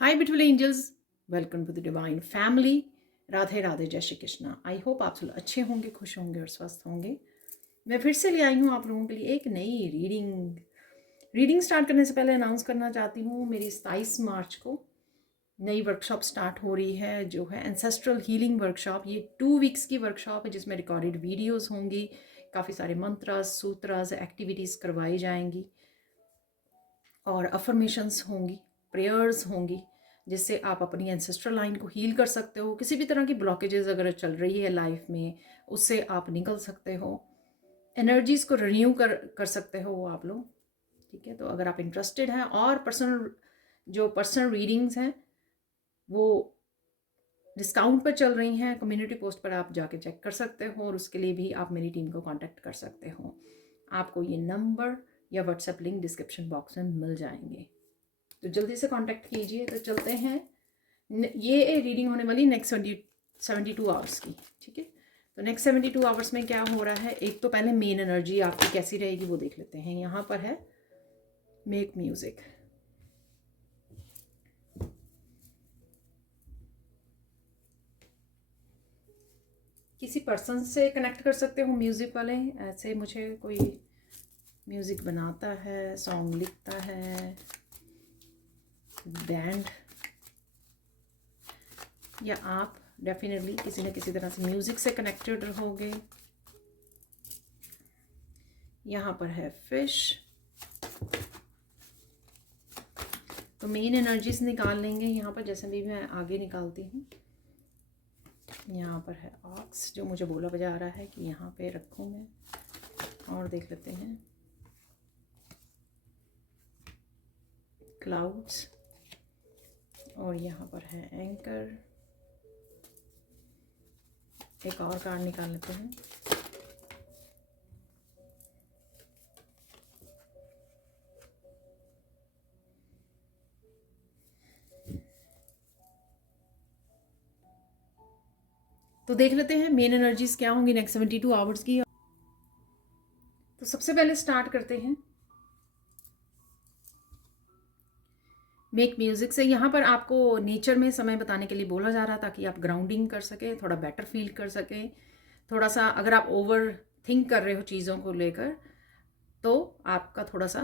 Hi beautiful angels, welcome to the divine family. Radhe Radhe, जय Shri Krishna. I hope आप सब अच्छे होंगे, खुश होंगे और स्वस्थ होंगे। मैं फिर से ले आई हूँ आप लोगों के लिए एक नई रीडिंग स्टार्ट करने से पहले अनाउंस करना चाहती हूँ, मेरी 27 मार्च को नई वर्कशॉप स्टार्ट हो रही है, जो है एंसेस्ट्रल हीलिंग वर्कशॉप। ये 2 वीक्स की वर्कशॉप है जिसमें रिकॉर्डेड वीडियोज़ होंगी, काफ़ी सारे मंत्रास, सूत्रास, एक्टिविटीज़ करवाई जाएंगी और अफर्मेशंस होंगी, प्रेयर्स होंगी, जिससे आप अपनी एंसेस्ट्रल लाइन को हील कर सकते हो। किसी भी तरह की ब्लॉकेजेस अगर चल रही है लाइफ में, उससे आप निकल सकते हो, एनर्जीज़ को रिन्यू कर सकते हो आप लोग। ठीक है, तो अगर आप इंटरेस्टेड हैं और पर्सनल रीडिंग्स हैं वो डिस्काउंट पर चल रही हैं, कम्युनिटी पोस्ट पर आप जाके चेक कर सकते हो और उसके लिए भी आप मेरी टीम को कांटेक्ट कर सकते हो। आपको ये नंबर या व्हाट्सएप लिंक डिस्क्रिप्शन बॉक्स में मिल जाएंगे, तो जल्दी से कांटेक्ट कीजिए। तो चलते हैं, ये रीडिंग होने वाली नेक्स्ट 72 आवर्स की। ठीक है, तो नेक्स्ट 72 आवर्स में क्या हो रहा है, एक तो पहले मेन एनर्जी आपकी कैसी रहेगी वो देख लेते हैं। यहाँ पर है मेक म्यूजिक। किसी पर्सन से कनेक्ट कर सकते हो म्यूज़िक वाले, ऐसे मुझे कोई म्यूज़िक बनाता है, सॉन्ग लिखता है, बैंड, या आप डेफिनेटली किसी न किसी तरह से म्यूज़िक से कनेक्टेड रहोगे। यहाँ पर है फिश, तो मेन एनर्जीज निकाल लेंगे यहाँ पर, जैसे भी मैं आगे निकालती हूँ। यहाँ पर है ऑक्स, जो मुझे बोला बजा रहा है कि यहाँ पे रखूँ मैं, और देख लेते हैं क्लाउड्स, और यहाँ पर है एंकर। एक और कार्ड निकाल लेते हैं। तो देख लेते हैं मेन एनर्जीज क्या होंगी नेक्स्ट 72 आवर्स की। तो सबसे पहले स्टार्ट करते हैं मेक म्यूज़िक से। यहाँ पर आपको नेचर में समय बताने के लिए बोला जा रहा था, ताकि आप ग्राउंडिंग कर सकें, थोड़ा बेटर फील कर सकें। थोड़ा सा अगर आप ओवर थिंक कर रहे हो चीज़ों को लेकर, तो आपका थोड़ा सा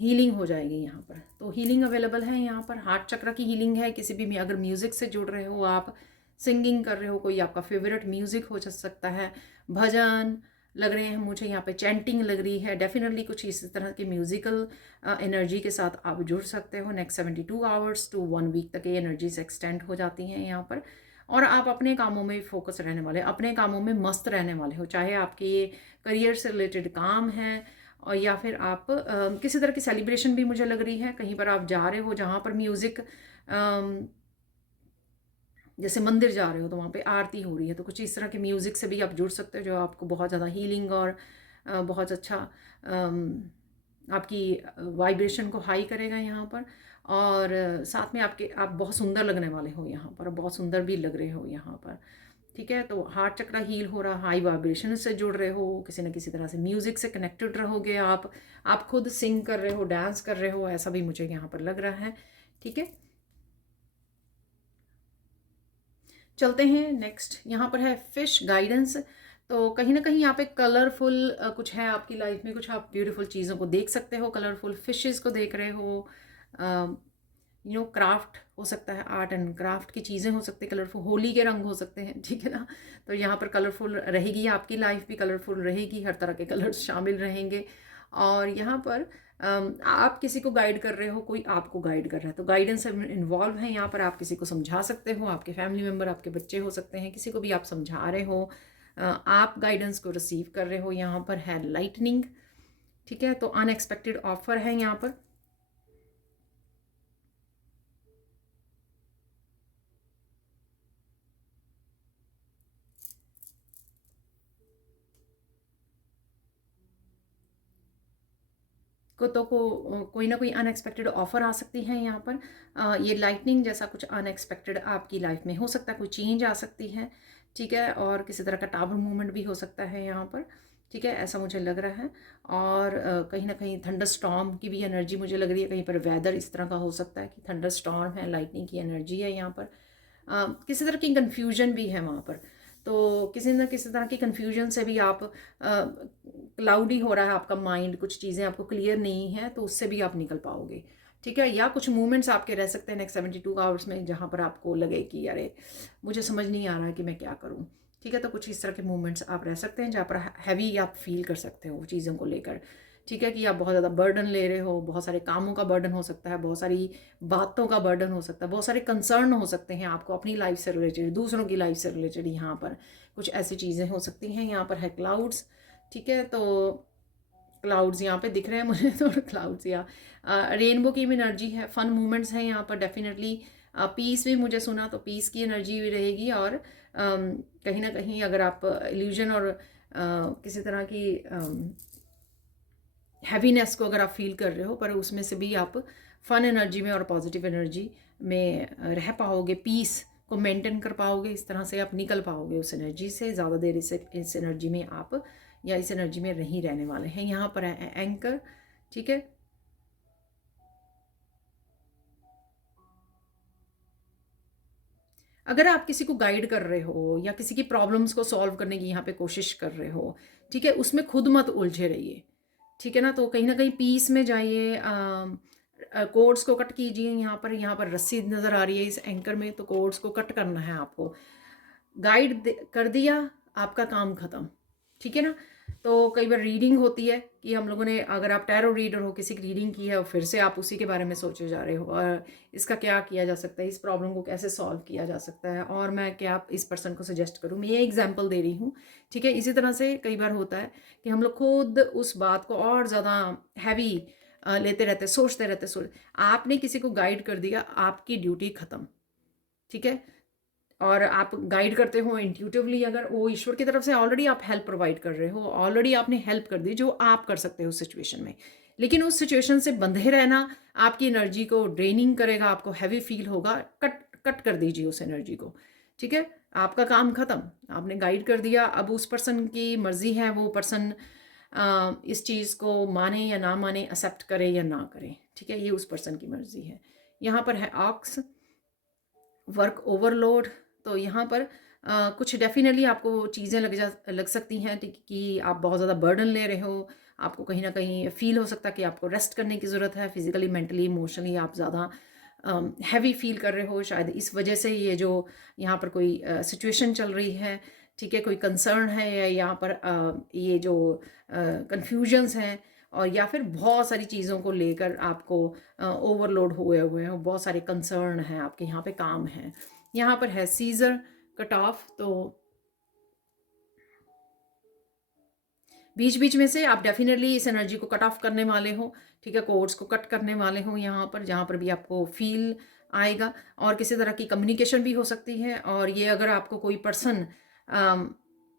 हीलिंग हो जाएगी यहाँ पर। तो हीलिंग अवेलेबल है यहाँ पर, हार्ट चक्र की हीलिंग है। किसी भी अगर म्यूज़िक से जुड़ रहे हो, आप सिंगिंग कर रहे हो, कोई आपका फेवरेट म्यूज़िक हो सकता है, भजन लग रहे हैं मुझे यहाँ पे, चैंटिंग लग रही है, डेफिनेटली कुछ इस तरह के म्यूज़िकल एनर्जी के साथ आप जुड़ सकते हो। नेक्स्ट 72 आवर्स टू 1 वीक तक ये एनर्जीज एक्सटेंड हो जाती हैं यहाँ पर, और आप अपने कामों में फोकस रहने वाले, अपने कामों में मस्त रहने वाले हो। चाहे आपके ये करियर से रिलेटेड काम है, और या फिर आप किसी तरह की सेलिब्रेशन भी मुझे लग रही है, कहीं पर आप जा रहे हो जहाँ पर म्यूज़िक, जैसे मंदिर जा रहे हो तो वहाँ पे आरती हो रही है, तो कुछ इस तरह के म्यूज़िक से भी आप जुड़ सकते हो, जो आपको बहुत ज़्यादा हीलिंग और बहुत अच्छा आपकी वाइब्रेशन को हाई करेगा यहाँ पर। और साथ में आप बहुत सुंदर लगने वाले हो यहाँ पर, बहुत सुंदर भी लग रहे हो यहाँ पर। ठीक है, तो हार्ट चक्र हील हो रहा, हाई वाइब्रेशन से जुड़ रहे हो, किसी न किसी तरह से म्यूज़िक से कनेक्टेड रहोगे आप खुद सिंग कर रहे हो, डांस कर रहे हो, ऐसा भी मुझे यहाँ पर लग रहा है। ठीक है, चलते हैं नेक्स्ट। यहाँ पर है फिश गाइडेंस। तो कहीं ना कहीं यहाँ पे कलरफुल कुछ है आपकी लाइफ में, कुछ आप ब्यूटीफुल चीज़ों को देख सकते हो, कलरफुल फिशेस को देख रहे हो। क्राफ्ट हो सकता है, आर्ट एंड क्राफ्ट की चीज़ें हो सकती है, कलरफुल होली के रंग हो सकते हैं। ठीक है ना, तो यहाँ पर कलरफुल रहेगी, आपकी लाइफ भी कलरफुल रहेगी, हर तरह के कलर्स शामिल रहेंगे। और यहाँ पर आप किसी को गाइड कर रहे हो, कोई आपको गाइड कर रहा है, तो गाइडेंस इन्वॉल्व है यहाँ पर। आप किसी को समझा सकते हो, आपके फैमिली मेम्बर, आपके बच्चे हो सकते हैं, किसी को भी आप समझा रहे हो, आप गाइडेंस को रिसीव कर रहे हो। यहाँ पर है लाइटनिंग। ठीक है, तो अनएक्सपेक्टेड ऑफर है यहाँ पर। कोई ना कोई अनएक्सपेक्टेड ऑफर आ सकती है यहाँ पर। ये लाइटनिंग जैसा कुछ अनएक्सपेक्टेड आपकी लाइफ में हो सकता है, कोई चेंज आ सकती है। ठीक है, और किसी तरह का टावर मूवमेंट भी हो सकता है यहाँ पर। ठीक है, ऐसा मुझे लग रहा है। और कहीं ना कहीं थंडर स्टॉर्म की भी एनर्जी मुझे लग रही है, कहीं पर वेदर इस तरह का हो सकता है कि थंडर स्टॉर्म है, लाइटनिंग की एनर्जी है यहाँ पर। किसी तरह की कन्फ्यूजन भी है वहाँ पर, तो किसी न किसी तरह की कन्फ्यूजन से भी आप क्लाउडी हो रहा है आपका माइंड, कुछ चीज़ें आपको क्लियर नहीं है, तो उससे भी आप निकल पाओगे। ठीक है, या कुछ मूवमेंट्स आपके रह सकते हैं नेक्स्ट 72 आवर्स में जहाँ पर आपको लगे कि अरे मुझे समझ नहीं आ रहा है कि मैं क्या करूँ। ठीक है, तो कुछ इस तरह के मूवमेंट्स आप रह सकते हैं जहाँ पर हैवी आप फील कर सकते हो चीज़ों को लेकर। ठीक है, कि आप बहुत ज़्यादा बर्डन ले रहे हो, बहुत सारे कामों का बर्डन हो सकता है, बहुत सारी बातों का बर्डन हो सकता है, बहुत सारे कंसर्न हो सकते हैं आपको अपनी लाइफ से रिलेटेड, दूसरों की लाइफ से रिलेटेड। यहाँ पर कुछ ऐसी चीज़ें हो सकती हैं। यहाँ पर है क्लाउड्स। ठीक है, तो क्लाउड्स यहाँ पे दिख रहे हैं मुझे तो क्लाउड्स या रेनबो की भी एनर्जी है, फन मूवमेंट्स हैं यहाँ पर डेफिनेटली। पीस भी मुझे सुना, तो पीस की एनर्जी भी रहेगी। और कहीं ना कहीं अगर आप इल्यूजन और किसी तरह की हैवीनेस को अगर आप फील कर रहे हो, पर उसमें से भी आप फन एनर्जी में और पॉजिटिव एनर्जी में रह पाओगे, पीस को मेंटेन कर पाओगे, इस तरह से आप निकल पाओगे उस एनर्जी से। ज़्यादा देर इस एनर्जी में आप या इस एनर्जी में नहीं रहने वाले हैं। यहाँ पर है एंकर। ठीक है, अगर आप किसी को गाइड कर रहे हो या किसी की प्रॉब्लम्स को सॉल्व करने की यहाँ पे कोशिश कर रहे हो, ठीक है, उसमें खुद मत उलझे रहिए। ठीक है ना, तो कहीं ना कहीं पीस में जाइए। कोड्स को कट कीजिए। यहाँ पर रस्सी नज़र आ रही है इस एंकर में, तो कोड्स को कट करना है आपको। गाइड कर दिया, आपका काम ख़त्म। ठीक है ना, तो कई बार रीडिंग होती है कि हम लोगों ने, अगर आप टैरो रीडर हो, किसी की रीडिंग की है और फिर से आप उसी के बारे में सोचे जा रहे हो और इसका क्या किया जा सकता है, इस प्रॉब्लम को कैसे सॉल्व किया जा सकता है, और मैं क्या इस पर्सन को सजेस्ट करूँ। मैं ये एग्जांपल दे रही हूँ। ठीक है, इसी तरह से कई बार होता है कि हम लोग खुद उस बात को और ज़्यादा हैवी लेते रहते, सोचते रहते। आपने किसी को गाइड कर दिया, आपकी ड्यूटी ख़त्म। ठीक है, और आप गाइड करते हो इंट्यूटिवली, अगर वो ईश्वर की तरफ से ऑलरेडी आप हेल्प प्रोवाइड कर रहे हो, ऑलरेडी आपने हेल्प कर दी जो आप कर सकते हो उस सिचुएशन में। लेकिन उस सिचुएशन से बंधे रहना आपकी एनर्जी को ड्रेनिंग करेगा, आपको हैवी फील होगा। कट कट कर दीजिए उस एनर्जी को। ठीक है, आपका काम ख़त्म, आपने गाइड कर दिया। अब उस पर्सन की मर्जी है, वो पर्सन इस चीज़ को माने या ना माने, एक्सेप्ट करे या ना करे। ठीक है, ये उस पर्सन की मर्जी है। यहाँ पर है ऑक्स, वर्क ओवरलोड। तो यहाँ पर कुछ डेफिनेटली आपको चीज़ें लग सकती हैं कि आप बहुत ज़्यादा बर्डन ले रहे हो। आपको कहीं ना कहीं फील हो सकता है कि आपको रेस्ट करने की ज़रूरत है। फिजिकली, मेंटली, इमोशनली आप ज़्यादा हैवी फील कर रहे हो। शायद इस वजह से ये जो यहाँ पर कोई सिचुएशन चल रही है, ठीक है, कोई कंसर्न है, या यहाँ पर ये जो कन्फ्यूजन्स हैं, और या फिर बहुत सारी चीज़ों को लेकर आपको ओवरलोड हुए हुए हैं, बहुत सारे कंसर्न हैं आपके, यहाँ पे काम है। यहाँ पर है सीजर, कट ऑफ। तो बीच बीच में से आप डेफिनेटली इस एनर्जी को कट ऑफ करने वाले हो। ठीक है, कोड्स को कट करने वाले हो यहाँ पर, जहाँ पर भी आपको फील आएगा। और किसी तरह की कम्युनिकेशन भी हो सकती है। और ये अगर आपको कोई पर्सन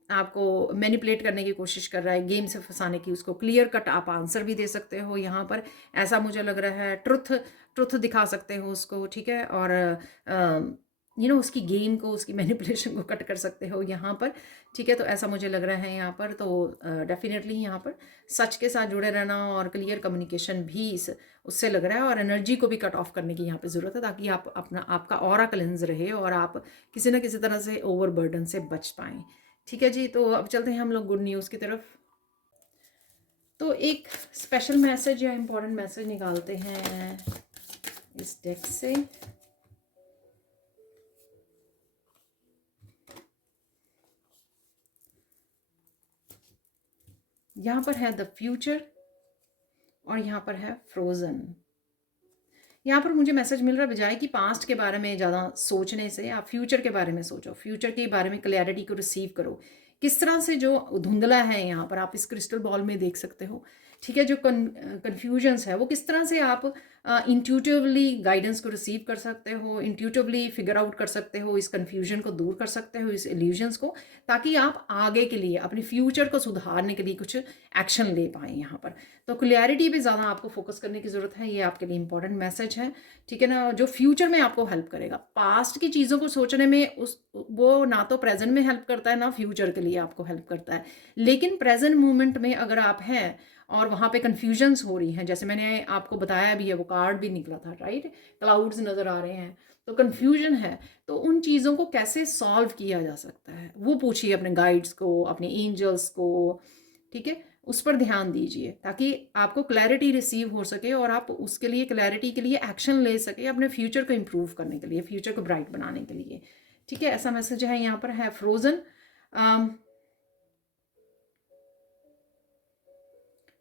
आपको मैनिपुलेट करने की कोशिश कर रहा है, गेम से फंसाने की, उसको क्लियर कट आप आंसर भी दे सकते हो यहाँ पर। ऐसा मुझे लग रहा है, ट्रुथ ट्रुथ दिखा सकते हो उसको। ठीक है, और उसकी गेम को, उसकी मैनिपुलेशन को कट कर सकते हो यहाँ पर। ठीक है, तो ऐसा मुझे लग रहा है यहाँ पर। तो डेफिनेटली यहाँ पर सच के साथ जुड़े रहना और क्लियर कम्युनिकेशन भी उससे लग रहा है। और एनर्जी को भी कट ऑफ करने की यहाँ पे ज़रूरत है, ताकि आपका ऑरा क्लेंस रहे और आप किसी ना किसी तरह से ओवरबर्डन से बच पाएँ। ठीक है जी, तो अब चलते हैं हम लोग गुड न्यूज़ की तरफ। तो एक स्पेशल मैसेज या इम्पोर्टेंट मैसेज निकालते हैं इस डेक से। यहाँ पर है द फ्यूचर और यहाँ पर है फ्रोजन। यहाँ पर मुझे मैसेज मिल रहा है, बजाय कि पास्ट के बारे में ज़्यादा सोचने से आप फ्यूचर के बारे में सोचो, फ्यूचर के बारे में क्लैरिटी को रिसीव करो। किस तरह से जो धुंधला है, यहाँ पर आप इस क्रिस्टल बॉल में देख सकते हो। ठीक है, जो कन्फ्यूजन्स है वो किस तरह से आप इंट्यूटिवली गाइडेंस को रिसीव कर सकते हो, इंट्यूटिवली फिगर आउट कर सकते हो, इस कन्फ्यूजन को दूर कर सकते हो, इस इल्यूजन्स को, ताकि आप आगे के लिए अपने फ्यूचर को सुधारने के लिए कुछ एक्शन ले पाएँ यहाँ पर। तो क्लैरिटी पे ज़्यादा आपको फोकस करने की ज़रूरत है, ये आपके लिए इंपॉर्टेंट मैसेज है, ठीक है ना, जो फ्यूचर में आपको हेल्प करेगा। पास्ट की चीज़ों को सोचने में वो ना तो प्रेजेंट में हेल्प करता है, ना फ्यूचर के लिए आपको हेल्प करता है। लेकिन प्रेजेंट मोमेंट में अगर आप हैं और वहाँ पे कन्फ्यूजन्स हो रही हैं, जैसे मैंने आपको बताया भी है, वो कार्ड भी निकला था, राइट, क्लाउड्स नज़र आ रहे हैं, तो कन्फ्यूजन है, तो उन चीज़ों को कैसे सॉल्व किया जा सकता है वो पूछिए अपने गाइड्स को, अपने एंजल्स को, ठीक है, उस पर ध्यान दीजिए ताकि आपको क्लैरिटी रिसीव हो सके और आप उसके लिए, क्लैरिटी के लिए एक्शन ले सके अपने फ्यूचर को इम्प्रूव करने के लिए, फ्यूचर को ब्राइट बनाने के लिए, ठीक है। ऐसा मैसेज है यहाँ पर, है फ्रोजन।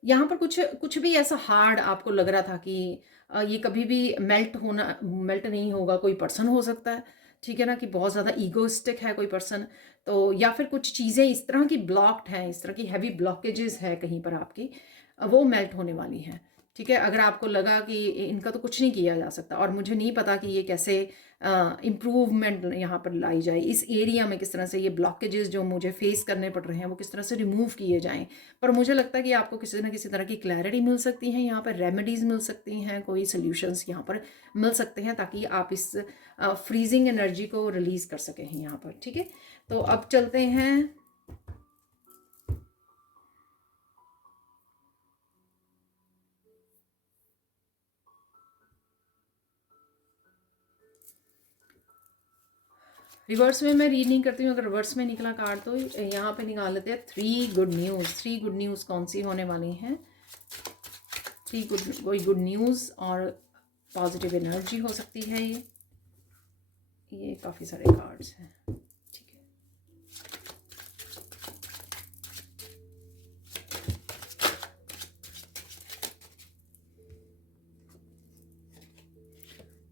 यहाँ पर कुछ कुछ भी ऐसा हार्ड आपको लग रहा था कि ये कभी भी मेल्ट नहीं होगा, कोई पर्सन हो सकता है, ठीक है ना, कि बहुत ज़्यादा ईगोइस्टिक है कोई पर्सन, तो या फिर कुछ चीज़ें इस तरह की ब्लॉक्ड हैं, इस तरह की हैवी ब्लॉकेजेस है कहीं पर आपकी, वो मेल्ट होने वाली हैं, ठीक है। अगर आपको लगा कि इनका तो कुछ नहीं किया जा सकता और मुझे नहीं पता कि ये कैसे इम्प्रूवमेंट यहाँ पर लाई जाए, इस एरिया में किस तरह से ये ब्लॉकेजेस जो मुझे फेस करने पड़ रहे हैं वो किस तरह से रिमूव किए जाएं, पर मुझे लगता है कि आपको किसी न किसी तरह की क्लैरिटी मिल सकती है, यहाँ पर रेमेडीज़ मिल सकती हैं, कोई सोल्यूशंस यहाँ पर मिल सकते हैं ताकि आप इस फ्रीजिंग एनर्जी को रिलीज़ कर सकें यहाँ पर, ठीक है। तो अब चलते हैं रिवर्स में। मैं रीड नहीं करती हूँ, अगर रिवर्स में निकला कार्ड तो यहाँ पे निकाल लेते हैं 3 गुड न्यूज़। 3 गुड न्यूज़ कौन सी होने वाली हैं? 3 कोई गुड न्यूज़ और पॉजिटिव एनर्जी हो सकती है। ये काफ़ी सारे कार्ड्स हैं, ठीक है।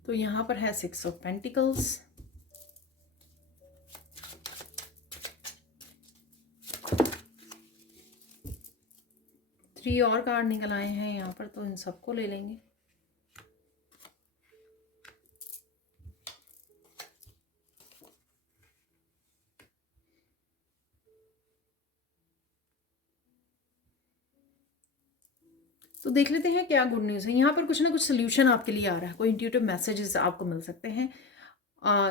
तो यहाँ पर है 6 ऑफ पेंटिकल्स, 3 और कार्ड निकल आए हैं यहाँ पर, तो इन सबको ले लेंगे। तो देख लेते हैं क्या गुड न्यूज़ है यहाँ पर। कुछ ना कुछ सोल्यूशन आपके लिए आ रहा है, कोई इंट्यूटिव मैसेजेस आपको मिल सकते हैं।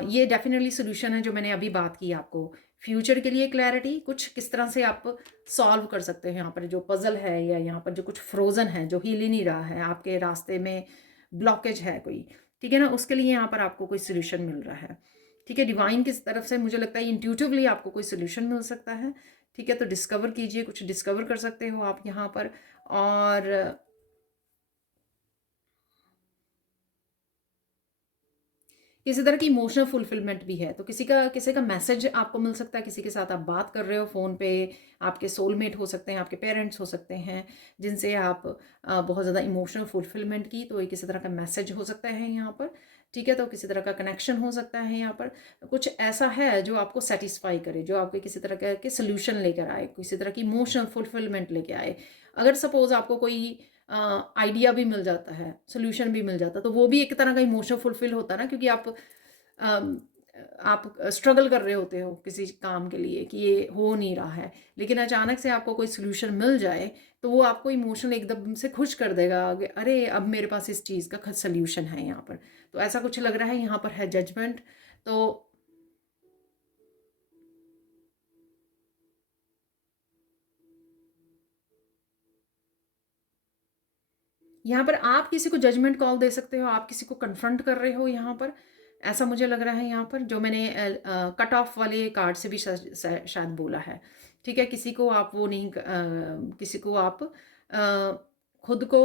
ये डेफिनेटली सोल्यूशन है जो मैंने अभी बात की आपको, फ्यूचर के लिए क्लैरिटी, कुछ किस तरह से आप सॉल्व कर सकते हैं यहाँ पर जो पजल है, या यहाँ पर जो कुछ फ्रोजन है, जो हिल ही नहीं रहा है, आपके रास्ते में ब्लॉकेज है कोई, ठीक है ना, उसके लिए यहाँ पर आपको कोई सोल्यूशन मिल रहा है, ठीक है। डिवाइन की तरफ से मुझे लगता है इंट्यूटिवली आपको कोई सोल्यूशन मिल सकता है, ठीक है। तो डिस्कवर कीजिए, कुछ डिस्कवर कर सकते हो आप यहाँ पर। और किसी तरह की इमोशनल फुलफिलमेंट भी है, तो किसी का मैसेज आपको मिल सकता है, किसी के साथ आप बात कर रहे हो फ़ोन पे, आपके सोलमेट हो सकते हैं, आपके पेरेंट्स हो सकते हैं, जिनसे आप बहुत ज़्यादा इमोशनल फुलफिलमेंट की, तो ये किसी तरह का मैसेज हो सकता है यहाँ पर, ठीक है। तो किसी तरह का कनेक्शन हो सकता है यहाँ पर, कुछ ऐसा है जो आपको सेटिस्फाई करे, जो आपके किसी तरह के सोल्यूशन लेकर आए, किसी तरह की इमोशनल फुलफिलमेंट लेके आए। अगर सपोज आपको कोई आइडिया भी मिल जाता है, सोल्यूशन भी मिल जाता है, तो वो भी एक तरह का इमोशन फुलफिल होता है ना, क्योंकि अम, आप स्ट्रगल कर रहे होते हो किसी काम के लिए कि ये हो नहीं रहा है, लेकिन अचानक से आपको कोई सोल्यूशन मिल जाए तो वो आपको इमोशनल एकदम से खुश कर देगा कि अरे अब मेरे पास इस चीज़ का सोल्यूशन है यहाँ पर। तो ऐसा कुछ लग रहा है यहाँ पर, है जजमेंट। तो यहाँ पर आप किसी को जजमेंट कॉल दे सकते हो, आप किसी को कन्फ्रंट कर रहे हो यहाँ पर, ऐसा मुझे लग रहा है यहाँ पर, जो मैंने कट ऑफ वाले कार्ड से भी शायद बोला है, ठीक है। किसी को आप वो नहीं किसी को आप खुद को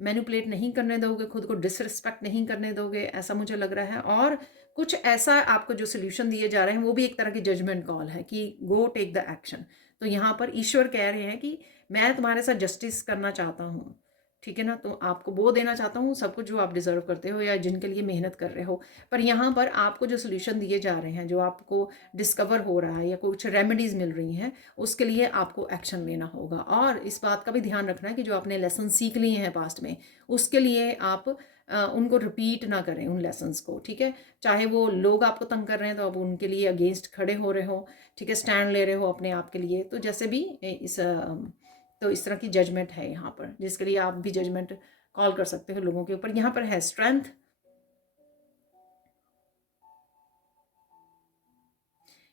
मैनिपुलेट नहीं करने दोगे, खुद को डिसरिस्पेक्ट नहीं करने दोगे, ऐसा मुझे लग रहा है। और कुछ ऐसा आपको जो सोल्यूशन दिए जा रहे हैं वो भी एक तरह की जजमेंट कॉल है कि गो टेक द एक्शन। तो यहाँ पर ईश्वर कह रहे हैं कि मैं तुम्हारे साथ जस्टिस करना चाहता हूँ, ठीक है ना, तो आपको वो देना चाहता हूँ सब कुछ जो आप डिज़र्व करते हो या जिनके लिए मेहनत कर रहे हो। पर यहाँ पर आपको जो सोल्यूशन दिए जा रहे हैं, जो आपको डिस्कवर हो रहा है या कुछ रेमेडीज़ मिल रही हैं, उसके लिए आपको एक्शन लेना होगा। और इस बात का भी ध्यान रखना है कि जो आपने लेसन सीख लिए हैं पास्ट में, उसके लिए आप उनको रिपीट ना करें उन लेसन्स को, ठीक है। चाहे वो लोग आपको तंग कर रहे हैं तो आप उनके लिए अगेंस्ट खड़े हो रहे हो, ठीक है, स्टैंड ले रहे हो अपने आप के लिए, तो जैसे भी तो इस तरह की जजमेंट है यहाँ पर, जिसके लिए आप भी जजमेंट कॉल कर सकते हो लोगों के ऊपर। यहाँ पर है स्ट्रेंथ।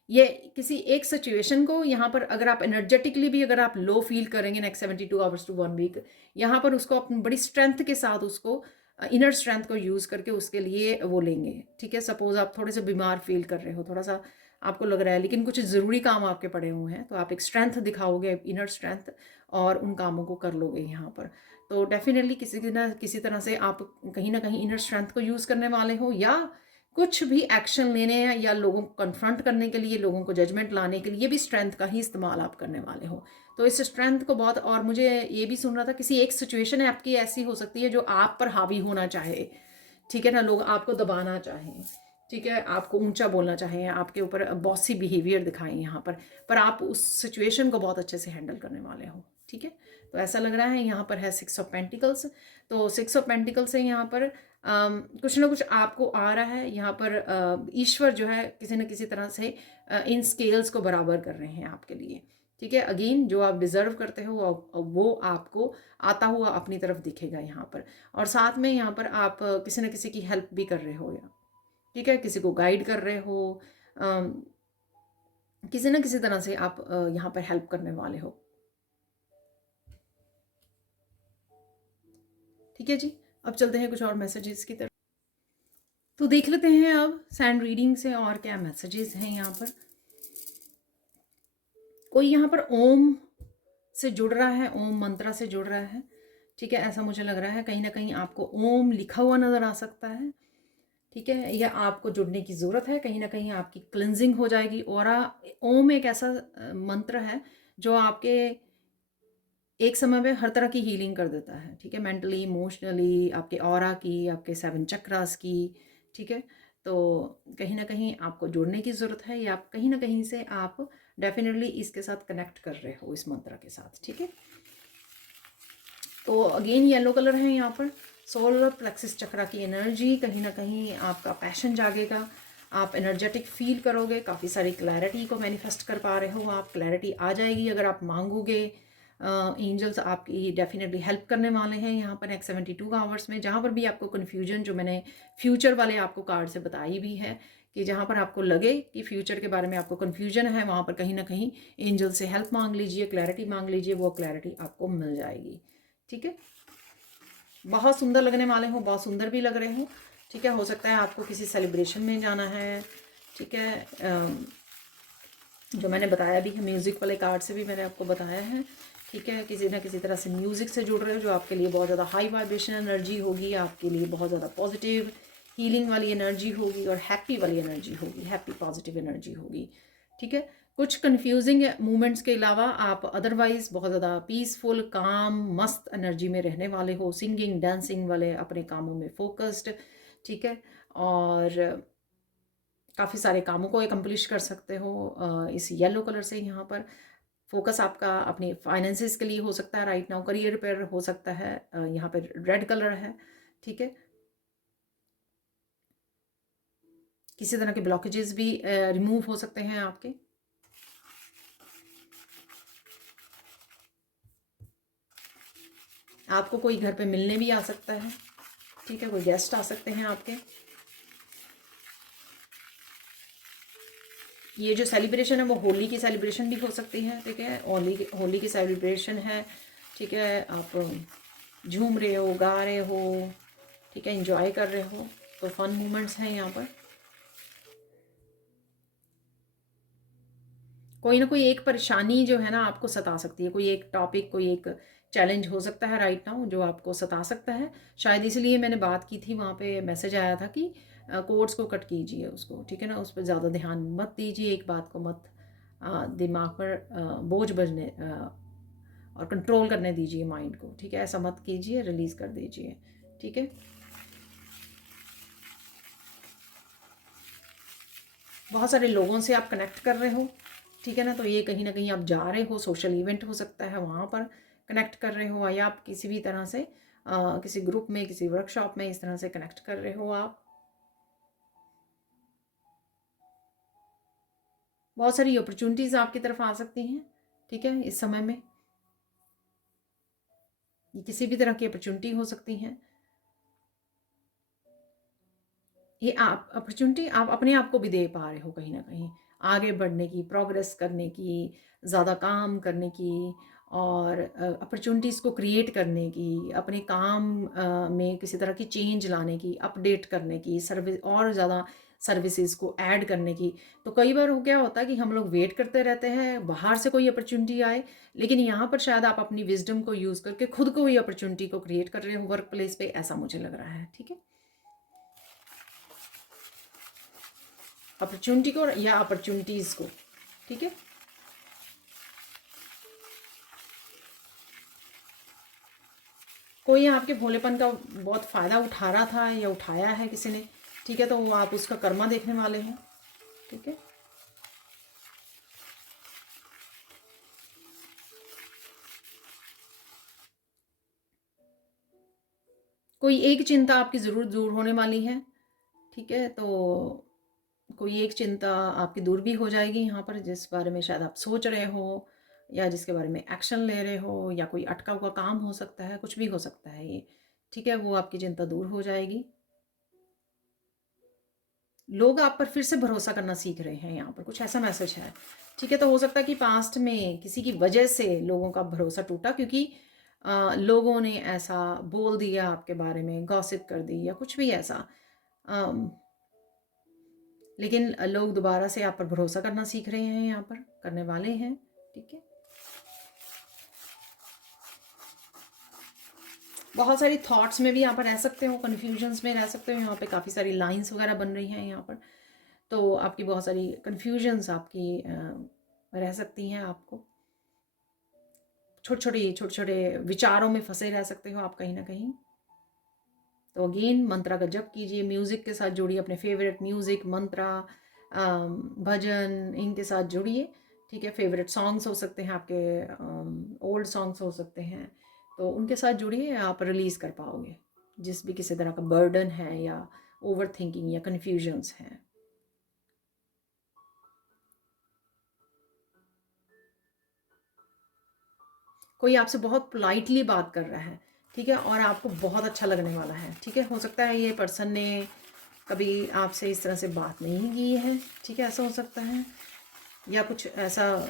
ये किसी एक सिचुएशन को यहाँ पर अगर आप एनर्जेटिकली भी अगर आप लो फील करेंगे नेक्स्ट 72 आवर्स टू 1 वीक, यहाँ पर उसको अपनी बड़ी स्ट्रेंथ के साथ उसको इनर स्ट्रेंथ को यूज़ करके उसके लिए वो लेंगे, ठीक है। सपोज आप थोड़े से बीमार फील कर रहे हो, थोड़ा सा आपको लग रहा है, लेकिन कुछ ज़रूरी काम आपके पड़े हुए हैं, तो आप एक स्ट्रेंथ दिखाओगे, इनर स्ट्रेंथ, और उन कामों को कर लोगे यहाँ पर। तो डेफिनेटली किसी तरह से आप कहीं ना कहीं इनर स्ट्रेंथ को यूज़ करने वाले हो, या कुछ भी एक्शन लेने या लोगों को कन्फ्रंट करने के लिए, लोगों को जजमेंट लाने के लिए भी स्ट्रेंथ का ही इस्तेमाल आप करने वाले हो। तो इस स्ट्रेंथ को बहुत, और मुझे ये भी सुन रहा था किसी एक सिचुएशन है आपकी ऐसी हो सकती है जो आप पर हावी होना चाहे, ठीक है ना, लोग आपको दबाना चाहें, ठीक है, आपको ऊंचा बोलना चाहें, आपके ऊपर बॉसी बिहेवियर दिखाएं यहाँ पर आप उस सिचुएशन को बहुत अच्छे से हैंडल करने वाले हो, ठीक है। तो ऐसा लग रहा है। यहाँ पर है 6 ऑफ पेंटिकल्स। तो 6 ऑफ पेंटिकल्स से यहाँ पर कुछ ना कुछ आपको आ रहा है। यहाँ पर ईश्वर जो है किसी न किसी तरह से इन स्केल्स को बराबर कर रहे हैं आपके लिए, ठीक है। अगेन जो आप डिज़र्व करते हो वो आपको आता हुआ अपनी तरफ दिखेगा यहाँ पर। और साथ में यहाँ पर आप किसी न किसी की हेल्प भी कर रहे हो, या ठीक है, किसी को गाइड कर रहे हो, किसी न किसी तरह से आप यहाँ पर हेल्प करने वाले हो, ठीक है जी। अब चलते हैं कुछ और मैसेजेस की तरफ। तो देख लेते हैं अब सैंड रीडिंग से और क्या मैसेजेस हैं यहाँ पर। कोई यहाँ पर ओम से जुड़ रहा है, ओम मंत्रा से जुड़ रहा है, ठीक है, ऐसा मुझे लग रहा है। कहीं ना कहीं आपको ओम लिखा हुआ नज़र आ सकता है, ठीक है, या आपको जुड़ने की ज़रूरत है। कहीं ना कहीं आपकी क्लिनजिंग हो जाएगी। और ओम एक ऐसा मंत्र है जो आपके एक समय में हर तरह की हीलिंग कर देता है, ठीक है, मेंटली, इमोशनली, आपके ऑरा की, आपके 7 चक्रास की, ठीक है। तो कहीं ना कहीं आपको जुड़ने की ज़रूरत है, या आप कहीं ना कहीं से आप डेफिनेटली इसके साथ कनेक्ट कर रहे हो, इस मंत्र के साथ, ठीक है। तो अगेन येलो कलर है यहाँ पर। सोलर प्लेक्सिस चक्रा की एनर्जी, कहीं ना कहीं आपका पैशन जागेगा, आप एनर्जेटिक फील करोगे, काफ़ी सारी क्लैरिटी को मैनिफेस्ट कर पा रहे हो आप। क्लैरिटी आ जाएगी अगर आप मांगोगे। एंजल्स आपकी डेफिनेटली हेल्प करने वाले हैं यहाँ पर नेक्स्ट 72 आवर्स में। जहाँ पर भी आपको कन्फ्यूजन, जो मैंने फ्यूचर वाले आपको कार्ड से बताई भी है, कि जहाँ पर आपको लगे कि फ्यूचर के बारे में आपको कन्फ्यूजन है, वहाँ पर कहीं ना कहीं एंजल से हेल्प मांग लीजिए, क्लैरिटी मांग लीजिए, वो क्लैरिटी आपको मिल जाएगी, ठीक है। बहुत सुंदर लगने वाले हो, बहुत सुंदर भी लग रहे हो, ठीक है। हो सकता है आपको किसी सेलिब्रेशन में जाना है, ठीक है। जो मैंने बताया भी है, म्यूज़िक वाले कार्ड से भी मैंने आपको बताया है, ठीक है। किसी ना किसी तरह से म्यूज़िक से जुड़ रहे हो, जो आपके लिए बहुत ज़्यादा हाई वाइब्रेशन एनर्जी होगी, आपके लिए बहुत ज़्यादा पॉजिटिव हीलिंग वाली एनर्जी होगी, और हैप्पी वाली एनर्जी होगी, हैप्पी पॉजिटिव एनर्जी होगी, ठीक है। कुछ कंफ्यूजिंग मोमेंट्स के अलावा आप अदरवाइज बहुत ज़्यादा पीसफुल, काम, मस्त एनर्जी में रहने वाले हो। सिंगिंग, डांसिंग वाले, अपने कामों में फोकस्ड, ठीक है, और काफ़ी सारे कामों को एकम्प्लिश कर सकते हो इस येलो कलर से। यहाँ पर फोकस आपका अपने फाइनेंसिस के लिए हो सकता है राइट नाउ, करियर पर हो सकता है। यहाँ पर रेड कलर है, ठीक है। किसी तरह के ब्लॉकेजेस भी रिमूव हो सकते हैं आपके। आपको कोई घर पे मिलने भी आ सकता है, ठीक है, कोई गेस्ट आ सकते हैं आपके। ये जो सेलिब्रेशन है वो होली की सेलिब्रेशन भी हो सकती है, ठीक है, होली की सेलिब्रेशन है, ठीक है। आप झूम रहे हो, गा रहे हो, ठीक है, एंजॉय कर रहे हो, तो फन मोमेंट्स हैं यहाँ पर। कोई ना कोई एक परेशानी जो है ना आपको सता सकती है, कोई एक टॉपिक, कोई एक चैलेंज हो सकता है राइट नाउ जो आपको सता सकता है। शायद इसलिए मैंने बात की थी, वहाँ पे मैसेज आया था कि कोड्स को कट कीजिए उसको, ठीक है ना, उस पर ज़्यादा ध्यान मत दीजिए, एक बात को मत दिमाग पर बोझ बजने और कंट्रोल करने दीजिए माइंड को, ठीक है, ऐसा मत कीजिए, रिलीज़ कर दीजिए, ठीक है। बहुत सारे लोगों से आप कनेक्ट कर रहे हो, ठीक है ना, तो ये कहीं ना कहीं आप जा रहे हो, सोशल इवेंट हो सकता है, वहाँ पर कनेक्ट कर रहे हो, या आप किसी भी तरह से किसी ग्रुप में, किसी वर्कशॉप में इस तरह से कनेक्ट कर रहे हो आप। बहुत सारी अपॉर्चुनिटीज़ आपकी तरफ आ सकती हैं, ठीक है, इस समय में। ये किसी भी तरह की अपॉर्चुनिटी हो सकती हैं। ये आप अपॉर्चुनिटी आप अपने आप को भी दे पा रहे हो कहीं ना कहीं, आगे बढ़ने की, प्रोग्रेस करने की, ज़्यादा काम करने की, और अपॉर्चुनिटीज़ को क्रिएट करने की, अपने काम में किसी तरह की चेंज लाने की, अपडेट करने की, सर्विस और ज़्यादा सर्विसेज को ऐड करने की। तो कई बार हो क्या होता है कि हम लोग वेट करते रहते हैं बाहर से कोई अपॉर्चुनिटी आए, लेकिन यहाँ पर शायद आप अपनी विजडम को यूज़ करके खुद को ही अपॉर्चुनिटी को क्रिएट कर रहे हो वर्क प्लेस पे, ऐसा मुझे लग रहा है, ठीक है। अपॉर्चुनिटी को या अपॉर्चुनिटीज़ को, ठीक है। कोई आपके भोलेपन का बहुत फ़ायदा उठा रहा था या उठाया है किसी ने, ठीक है, तो वो आप उसका कर्मा देखने वाले हैं, ठीक है। कोई एक चिंता आपकी ज़रूर दूर होने वाली है, ठीक है। तो कोई एक चिंता आपकी दूर भी हो जाएगी यहाँ पर, जिस बारे में शायद आप सोच रहे हो या जिसके बारे में एक्शन ले रहे हो, या कोई अटका हुआ काम हो सकता है, कुछ भी हो सकता है ये, ठीक है, वो आपकी चिंता दूर हो जाएगी। लोग आप पर फिर से भरोसा करना सीख रहे हैं, यहाँ पर कुछ ऐसा मैसेज है, ठीक है। तो हो सकता है कि पास्ट में किसी की वजह से लोगों का भरोसा टूटा, क्योंकि लोगों ने ऐसा बोल दिया आपके बारे में, गॉसिप कर दी या कुछ भी ऐसा, अम, लेकिन लोग दोबारा से आप पर भरोसा करना सीख रहे हैं, यहाँ पर करने वाले हैं, ठीक है। बहुत सारी थॉट्स में भी यहाँ पर रह सकते हो, कन्फ्यूजन्स में रह सकते हो, यहाँ पे काफ़ी सारी लाइंस वगैरह बन रही हैं यहाँ पर, तो आपकी बहुत सारी कन्फ्यूजन्स आपकी रह सकती हैं। आपको छोटे छोटे विचारों में फंसे रह सकते हो आप कहीं ना कहीं। तो अगेन मंत्रा का जप कीजिए, म्यूज़िक के साथ जुड़िए, अपने फेवरेट म्यूज़िक, मंत्रा, भजन, इनके साथ जुड़िए, ठीक है। फेवरेट सॉन्ग्स हो सकते हैं आपके, ओल्ड सॉन्ग्स हो सकते हैं, तो उनके साथ जुड़िए, आप रिलीज़ कर पाओगे जिस भी किसी तरह का बर्डन है या ओवर थिंकिंग या कन्फ्यूजन्स हैं। कोई आपसे बहुत पोलाइटली बात कर रहा है, ठीक है, और आपको बहुत अच्छा लगने वाला है, ठीक है। हो सकता है ये पर्सन ने कभी आपसे इस तरह से बात नहीं की है, ठीक है, ऐसा हो सकता है, या कुछ ऐसा,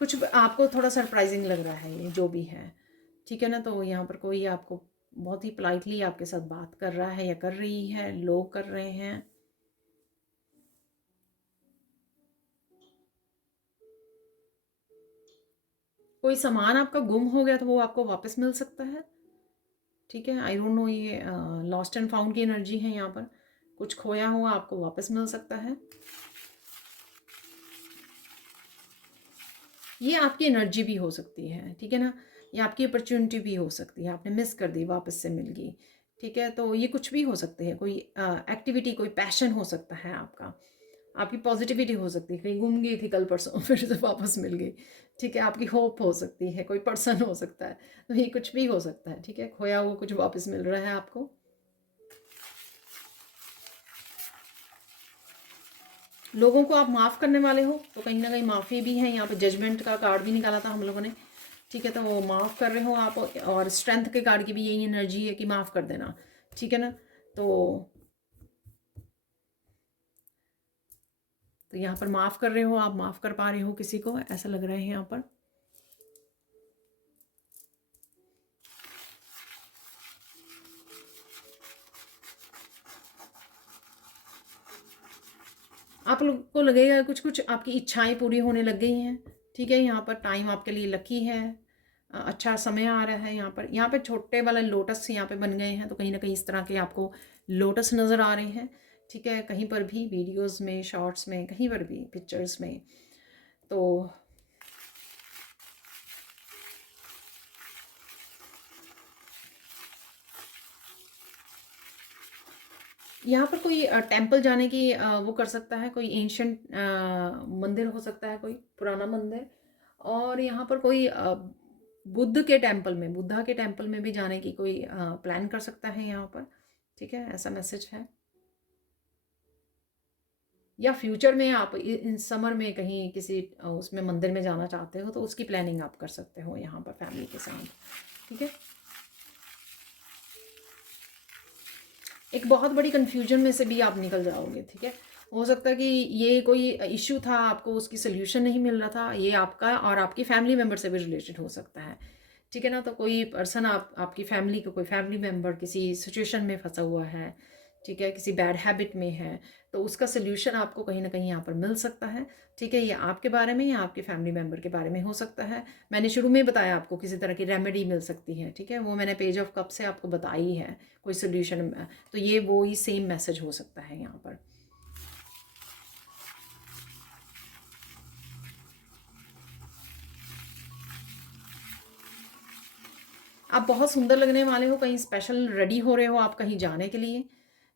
कुछ आपको थोड़ा सरप्राइजिंग लग रहा है ये जो भी है, ठीक है ना। तो यहाँ पर कोई आपको बहुत ही पोलाइटली आपके साथ बात कर रहा है या कर रही है, लोग कर रहे हैं। कोई सामान आपका गुम हो गया तो वो आपको वापस मिल सकता है, ठीक है। आई डोंट नो, ये लॉस्ट एंड फाउंड की एनर्जी है यहाँ पर। कुछ खोया हुआ आपको वापस मिल सकता है। ये आपकी एनर्जी भी हो सकती है, ठीक है ना। ये आपकी अपॉर्चुनिटी भी हो सकती है, आपने मिस कर दी, वापस से मिल गई, ठीक है। तो ये कुछ भी हो सकते हैं, कोई एक्टिविटी, कोई पैशन हो सकता है आपका, आपकी पॉजिटिविटी हो सकती है, कहीं गुम गई थी कल परसों फिर से वापस मिल गई, ठीक है। आपकी होप हो सकती है, कोई पर्सन हो सकता है, तो ये कुछ भी हो सकता है, ठीक है। खोया हुआ कुछ वापस मिल रहा है आपको। लोगों को आप माफ़ करने वाले हो, तो कहीं ना कहीं माफ़ी भी है यहाँ पे। जजमेंट का कार्ड भी निकाला था हम लोगों ने, ठीक है। तो वो माफ़ कर रहे हो आप, और स्ट्रेंथ के कार्ड की भी यही एनर्जी है कि माफ़ कर देना, ठीक है ना। तो यहाँ पर माफ़ कर रहे हो आप, माफ़ कर पा रहे हो किसी को, ऐसा लग रहा है यहाँ पर। आप लोग को लगेगा कुछ कुछ आपकी इच्छाएं पूरी होने लग गई हैं, ठीक है। यहाँ पर टाइम आपके लिए लकी है, अच्छा समय आ रहा है। यहाँ पर छोटे वाले लोटस यहाँ पे बन गए हैं, तो कहीं ना कहीं इस तरह के आपको लोटस नज़र आ रहे हैं, ठीक है। कहीं पर भी वीडियोस में, शॉर्ट्स में, कहीं पर भी पिक्चर्स में। तो यहाँ पर कोई टेंपल जाने की वो कर सकता है, कोई एंशंट मंदिर हो सकता है, कोई पुराना मंदिर। और यहाँ पर कोई बुद्ध के टेम्पल में, बुद्धा के टेम्पल में भी जाने की कोई प्लान कर सकता है यहाँ पर, ठीक है, ऐसा मैसेज है। या फ्यूचर में आप इन समर में कहीं किसी उसमें मंदिर में जाना चाहते हो तो उसकी प्लानिंग आप कर सकते हो यहाँ पर फैमिली के साथ, ठीक है। एक बहुत बड़ी कन्फ्यूजन में से भी आप निकल जाओगे, ठीक है। हो सकता है कि ये कोई इश्यू था, आपको उसकी सोल्यूशन नहीं मिल रहा था, ये आपका और आपकी फैमिली मेम्बर से भी रिलेटेड हो सकता है, ठीक है ना। तो कोई पर्सन आपकी फैमिली का कोई फैमिली मेम्बर किसी सिचुएशन में फंसा हुआ है, ठीक है, किसी बैड हैबिट में है, तो उसका सोल्यूशन आपको कहीं ना कहीं यहाँ पर मिल सकता है, ठीक है। ये आपके बारे में या आपके फैमिली मेम्बर के बारे में हो सकता है। मैंने शुरू में बताया आपको किसी तरह की रेमेडी मिल सकती है, ठीक है, वो मैंने पेज ऑफ कप से आपको बताई है, कोई सोल्यूशन। तो ये वो ही सेम मैसेज हो सकता है यहाँ पर। आप बहुत सुंदर लगने वाले हो, कहीं स्पेशल रेडी हो रहे हो आप कहीं जाने के लिए,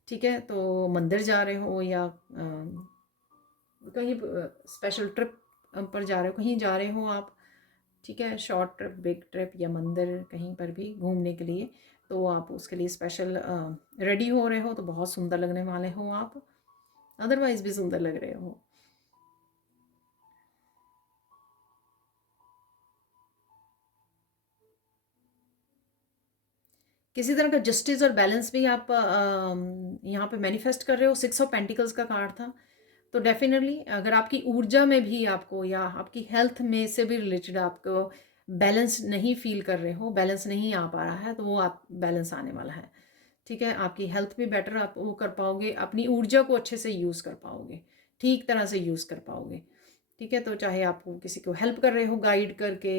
ठीक है। तो मंदिर जा रहे हो या कहीं स्पेशल ट्रिप पर जा रहे हो, कहीं जा रहे हो आप, ठीक है, शॉर्ट ट्रिप, बिग ट्रिप या मंदिर कहीं पर भी घूमने के लिए, तो आप उसके लिए स्पेशल रेडी हो रहे हो तो बहुत सुंदर लगने वाले हो आप, अदरवाइज भी सुंदर लग रहे हो। किसी तरह का जस्टिस और बैलेंस भी आप यहाँ पे मैनिफेस्ट कर रहे हो। 6 ऑफ पेंटिकल्स का कार्ड था, तो डेफिनेटली अगर आपकी ऊर्जा में भी आपको या आपकी हेल्थ में से भी रिलेटेड आपको बैलेंस नहीं फील कर रहे हो, बैलेंस नहीं आ पा रहा है, तो वो आप बैलेंस आने वाला है, ठीक है। आपकी हेल्थ भी बेटर आप वो कर पाओगे, अपनी ऊर्जा को अच्छे से यूज़ कर पाओगे, ठीक तरह से यूज़ कर पाओगे, ठीक है। तो चाहे आप किसी को हेल्प कर रहे हो गाइड करके,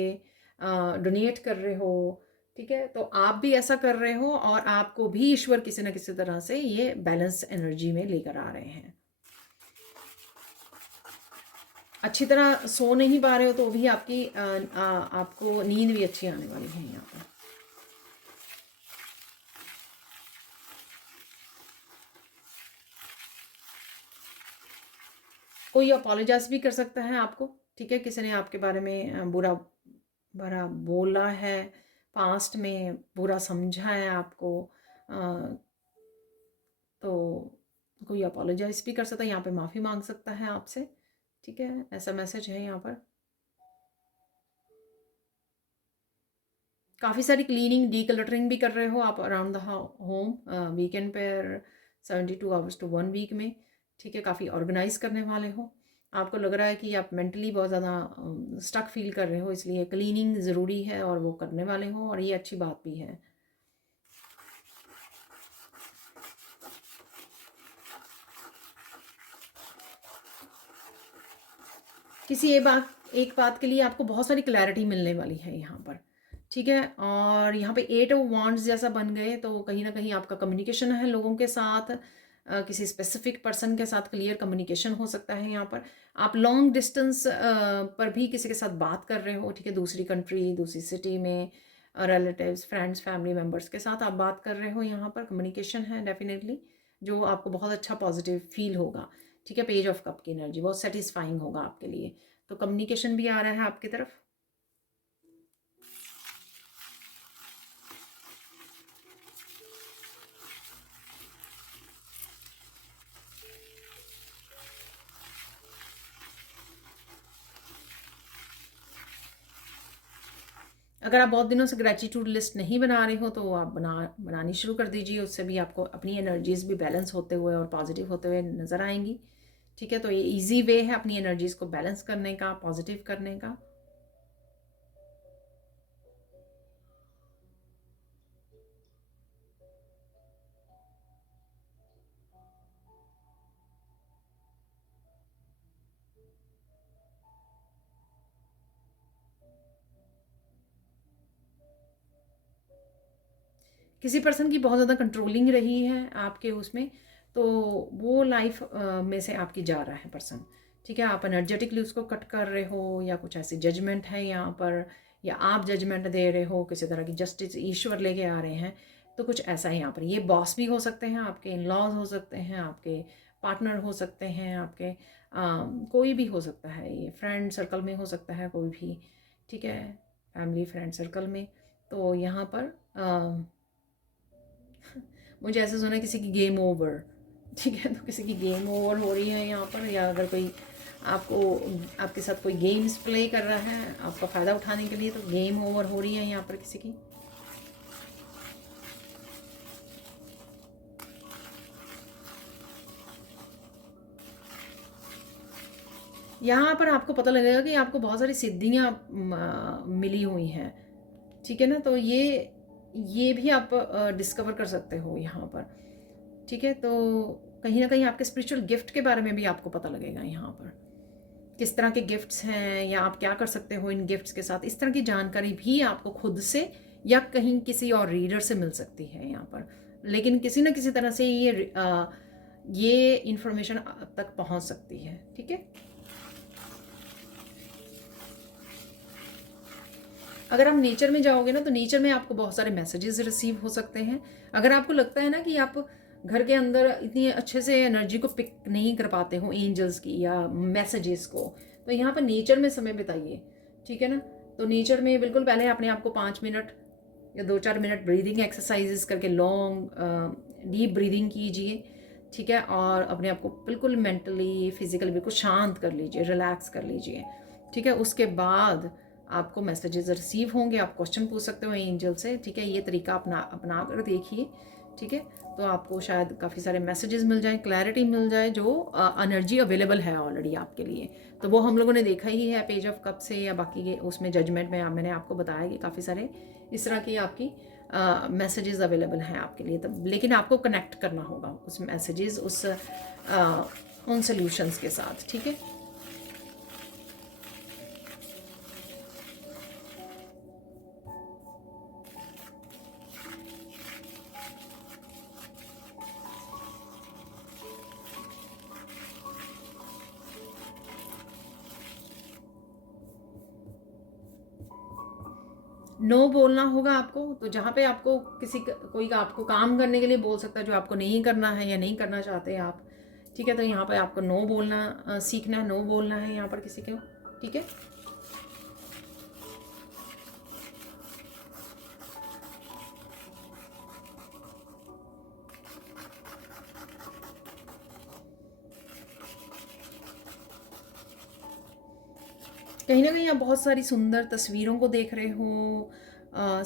डोनेट कर रहे हो, ठीक है, तो आप भी ऐसा कर रहे हो और आपको भी ईश्वर किसी न किसी तरह से ये बैलेंस एनर्जी में लेकर आ रहे हैं। अच्छी तरह सो नहीं पा रहे हो तो भी आपको नींद भी अच्छी आने वाली है यहाँ पर। कोई अपोलोजाइज भी कर सकता है आपको, ठीक है, किसी ने आपके बारे में बुरा भरा बोला है, पास्ट में बुरा समझा है आपको, तो कोई अपोलोजाइज भी कर सकता है यहाँ पे, माफ़ी मांग सकता है आपसे, ठीक है, ऐसा मैसेज है यहाँ पर। काफ़ी सारी क्लीनिंग डी क्लटरिंग भी कर रहे हो आप अराउंड द होम वीकेंड पर 72 आवर्स टू 1 वीक में, ठीक है, काफ़ी ऑर्गेनाइज करने वाले हो। आपको लग रहा है कि आप मेंटली बहुत ज़्यादा स्टक फील कर रहे हो, इसलिए क्लीनिंग ज़रूरी है और वो करने वाले हो, और ये अच्छी बात भी है। किसी एक बात के लिए आपको बहुत सारी क्लैरिटी मिलने वाली है यहाँ पर, ठीक है। और यहाँ पे 8 ऑफ वांड्स जैसा बन गए, तो कहीं ना कहीं आपका कम्युनिकेशन है लोगों के साथ, किसी स्पेसिफिक पर्सन के साथ क्लियर कम्युनिकेशन हो सकता है यहाँ पर। आप लॉन्ग डिस्टेंस पर भी किसी के साथ बात कर रहे हो, ठीक है, दूसरी कंट्री, दूसरी सिटी में, रिलेटिव्स, फ्रेंड्स, फैमिली मेम्बर्स के साथ आप बात कर रहे हो, यहाँ पर कम्युनिकेशन है डेफिनेटली, जो आपको बहुत अच्छा पॉजिटिव फील होगा, ठीक है। पेज ऑफ कप की एनर्जी बहुत सेटिस्फाइंग होगा आपके लिए, तो कम्युनिकेशन भी आ रहा है आपकी तरफ। अगर आप बहुत दिनों से ग्रेटिट्यूड लिस्ट नहीं बना रहे हो तो आप बनानी शुरू कर दीजिए, उससे भी आपको अपनी एनर्जीज भी बैलेंस होते हुए और पॉजिटिव होते हुए नज़र आएंगी, ठीक है। तो ये इजी वे है अपनी एनर्जीज को बैलेंस करने का, पॉजिटिव करने का। किसी पर्सन की बहुत ज़्यादा कंट्रोलिंग रही है आपके उसमें, तो वो लाइफ में से आपकी जा रहा है पर्सन, ठीक है। आप एनर्जेटिकली उसको कट कर रहे हो, या कुछ ऐसी जजमेंट है यहाँ पर, या आप जजमेंट दे रहे हो, किसी तरह की जस्टिस ईश्वर लेके आ रहे हैं, तो कुछ ऐसा है यहाँ पर। ये बॉस भी हो सकते हैं, आपके इन लॉज हो सकते हैं, आपके पार्टनर हो सकते हैं, आपके कोई भी हो सकता है, ये फ्रेंड सर्कल में हो सकता है कोई भी, ठीक है। फैमिली फ्रेंड सर्कल में। तो यहाँ पर मुझे ऐसा सुना किसी की गेम ओवर, ठीक है, तो किसी की गेम ओवर हो रही है यहाँ पर, या अगर कोई आपको आपके साथ कोई गेम्स प्ले कर रहा है आपका फ़ायदा उठाने के लिए, तो गेम ओवर हो रही है यहाँ पर किसी की। यहाँ पर आपको पता लगेगा कि आपको बहुत सारी सिद्धियाँ मिली हुई हैं, ठीक है ना, तो ये भी आप डिस्कवर कर सकते हो यहाँ पर, ठीक है। तो कहीं ना कहीं आपके स्पिरिचुअल गिफ्ट के बारे में भी आपको पता लगेगा यहाँ पर, किस तरह के गिफ्ट्स हैं या आप क्या कर सकते हो इन गिफ्ट्स के साथ। इस तरह की जानकारी भी आपको खुद से या कहीं किसी और रीडर से मिल सकती है यहाँ पर, लेकिन किसी न किसी तरह से ये इंफॉर्मेशन आप तक पहुँच सकती है, ठीक है। अगर आप नेचर में जाओगे ना, तो नेचर में आपको बहुत सारे मैसेजेस रिसीव हो सकते हैं। अगर आपको लगता है ना कि आप घर के अंदर इतनी अच्छे से एनर्जी को पिक नहीं कर पाते हो एंजल्स की या मैसेजेस को, तो यहाँ पर नेचर में समय बिताइए, ठीक है ना। तो नेचर में बिल्कुल पहले अपने आप को 5 मिनट या 2-4 मिनट ब्रीदिंग एक्सरसाइजेस करके लॉन्ग डीप ब्रीदिंग कीजिए, ठीक है, और अपने आप को बिल्कुल मेंटली फिजिकली बिल्कुल शांत कर लीजिए, रिलैक्स कर लीजिए, ठीक है। उसके बाद आपको मैसेजेस रिसीव होंगे, आप क्वेश्चन पूछ सकते हो एंजल से, ठीक है। ये तरीका अपना कर देखिए, ठीक है, तो आपको शायद काफ़ी सारे मैसेजेस मिल जाएं, क्लैरिटी मिल जाए, जो एनर्जी अवेलेबल है ऑलरेडी आपके लिए। तो वो हम लोगों ने देखा ही है पेज ऑफ कप से या बाकी के उसमें जजमेंट में मैंने आपको बताया कि काफ़ी सारे इस तरह की आपकी मैसेजेस अवेलेबल हैं आपके लिए। तब लेकिन आपको कनेक्ट करना होगा उस मैसेजेस उन सोल्यूशंस के साथ, ठीक है। नो बोलना होगा आपको, तो जहाँ पे आपको कोई आपको काम करने के लिए बोल सकता है जो आपको नहीं करना है या नहीं करना चाहते आप, ठीक है, तो यहाँ पे आपको नो बोलना सीखना है, नो बोलना है यहाँ पर किसी को, ठीक है। कहीं ना कहीं आप बहुत सारी सुंदर तस्वीरों को देख रहे हो,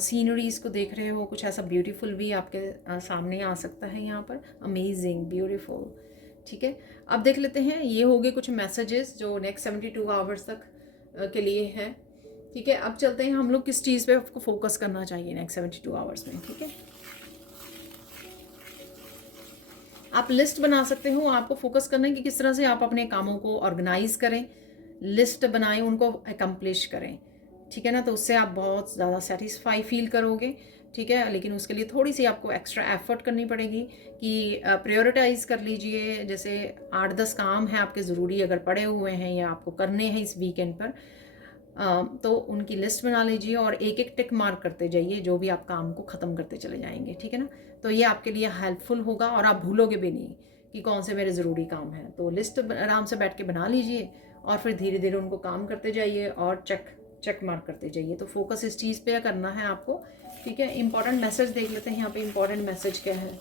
सीनरीज को देख रहे हो, कुछ ऐसा ब्यूटीफुल भी आपके सामने आ सकता है यहाँ पर, अमेजिंग ब्यूटीफुल, ठीक है। अब देख लेते हैं, ये हो गए कुछ मैसेजेस जो नेक्स्ट 72 आवर्स तक के लिए हैं, ठीक है। अब चलते हैं हम लोग किस चीज़ पे आपको फोकस करना चाहिए नेक्स्ट 72 आवर्स में, ठीक है। आप लिस्ट बना सकते हो, आपको फोकस करना है कि किस तरह से आप अपने कामों को ऑर्गेनाइज करें, लिस्ट बनाएं, उनको अकम्प्लिश करें, ठीक है ना। तो उससे आप बहुत ज़्यादा सेटिस्फाई फील करोगे, ठीक है। लेकिन उसके लिए थोड़ी सी आपको एक्स्ट्रा एफर्ट करनी पड़ेगी कि प्रायोरिटाइज कर लीजिए। जैसे 8-10 काम हैं आपके ज़रूरी अगर पड़े हुए हैं या आपको करने हैं इस वीकेंड पर, तो उनकी लिस्ट बना लीजिए और एक एक टिक मार्क करते जाइए, जो भी आप काम को ख़त्म करते चले जाएंगे, ठीक है ना। तो ये आपके लिए हेल्पफुल होगा और आप भूलोगे भी नहीं कि कौन से मेरे ज़रूरी काम हैं। तो लिस्ट आराम से बैठ के बना लीजिए और फिर धीरे धीरे उनको काम करते जाइए और चेक मार्क करते जाइए। तो फोकस इस चीज़ पे करना है आपको, ठीक है। इंपॉर्टेंट मैसेज देख लेते हैं यहाँ पे, इंपॉर्टेंट मैसेज क्या है।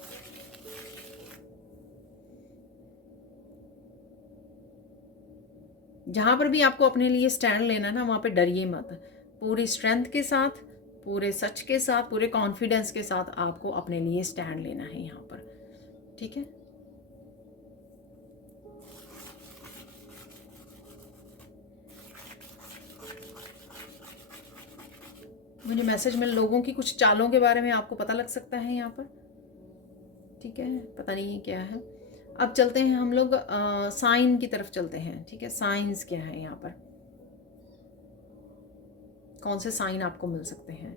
जहाँ पर भी आपको अपने लिए स्टैंड लेना है ना, वहाँ पे डरिए मत, पूरी स्ट्रेंथ के साथ, पूरे सच के साथ, पूरे कॉन्फिडेंस के साथ आपको अपने लिए स्टैंड लेना है यहाँ पर, ठीक है। मुझे मैसेज में लोगों की कुछ चालों के बारे में आपको पता लग सकता है यहाँ पर, ठीक है, पता नहीं क्या है। अब चलते हैं हम लोग साइन की तरफ चलते हैं, ठीक है। साइंस क्या है यहाँ पर, कौन से साइन आपको मिल सकते हैं।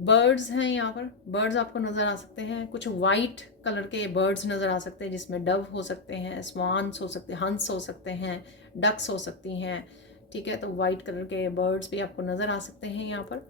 बर्ड्स हैं यहाँ पर, बर्ड्स आपको नज़र आ सकते हैं, कुछ वाइट कलर के बर्ड्स नज़र आ सकते हैं, जिसमें डव हो सकते हैं, स्वान्स हो सकते हैं, हंस हो सकते हैं, डक्स हो सकती हैं, ठीक है। तो वाइट कलर के बर्ड्स भी आपको नज़र आ सकते हैं यहाँ पर।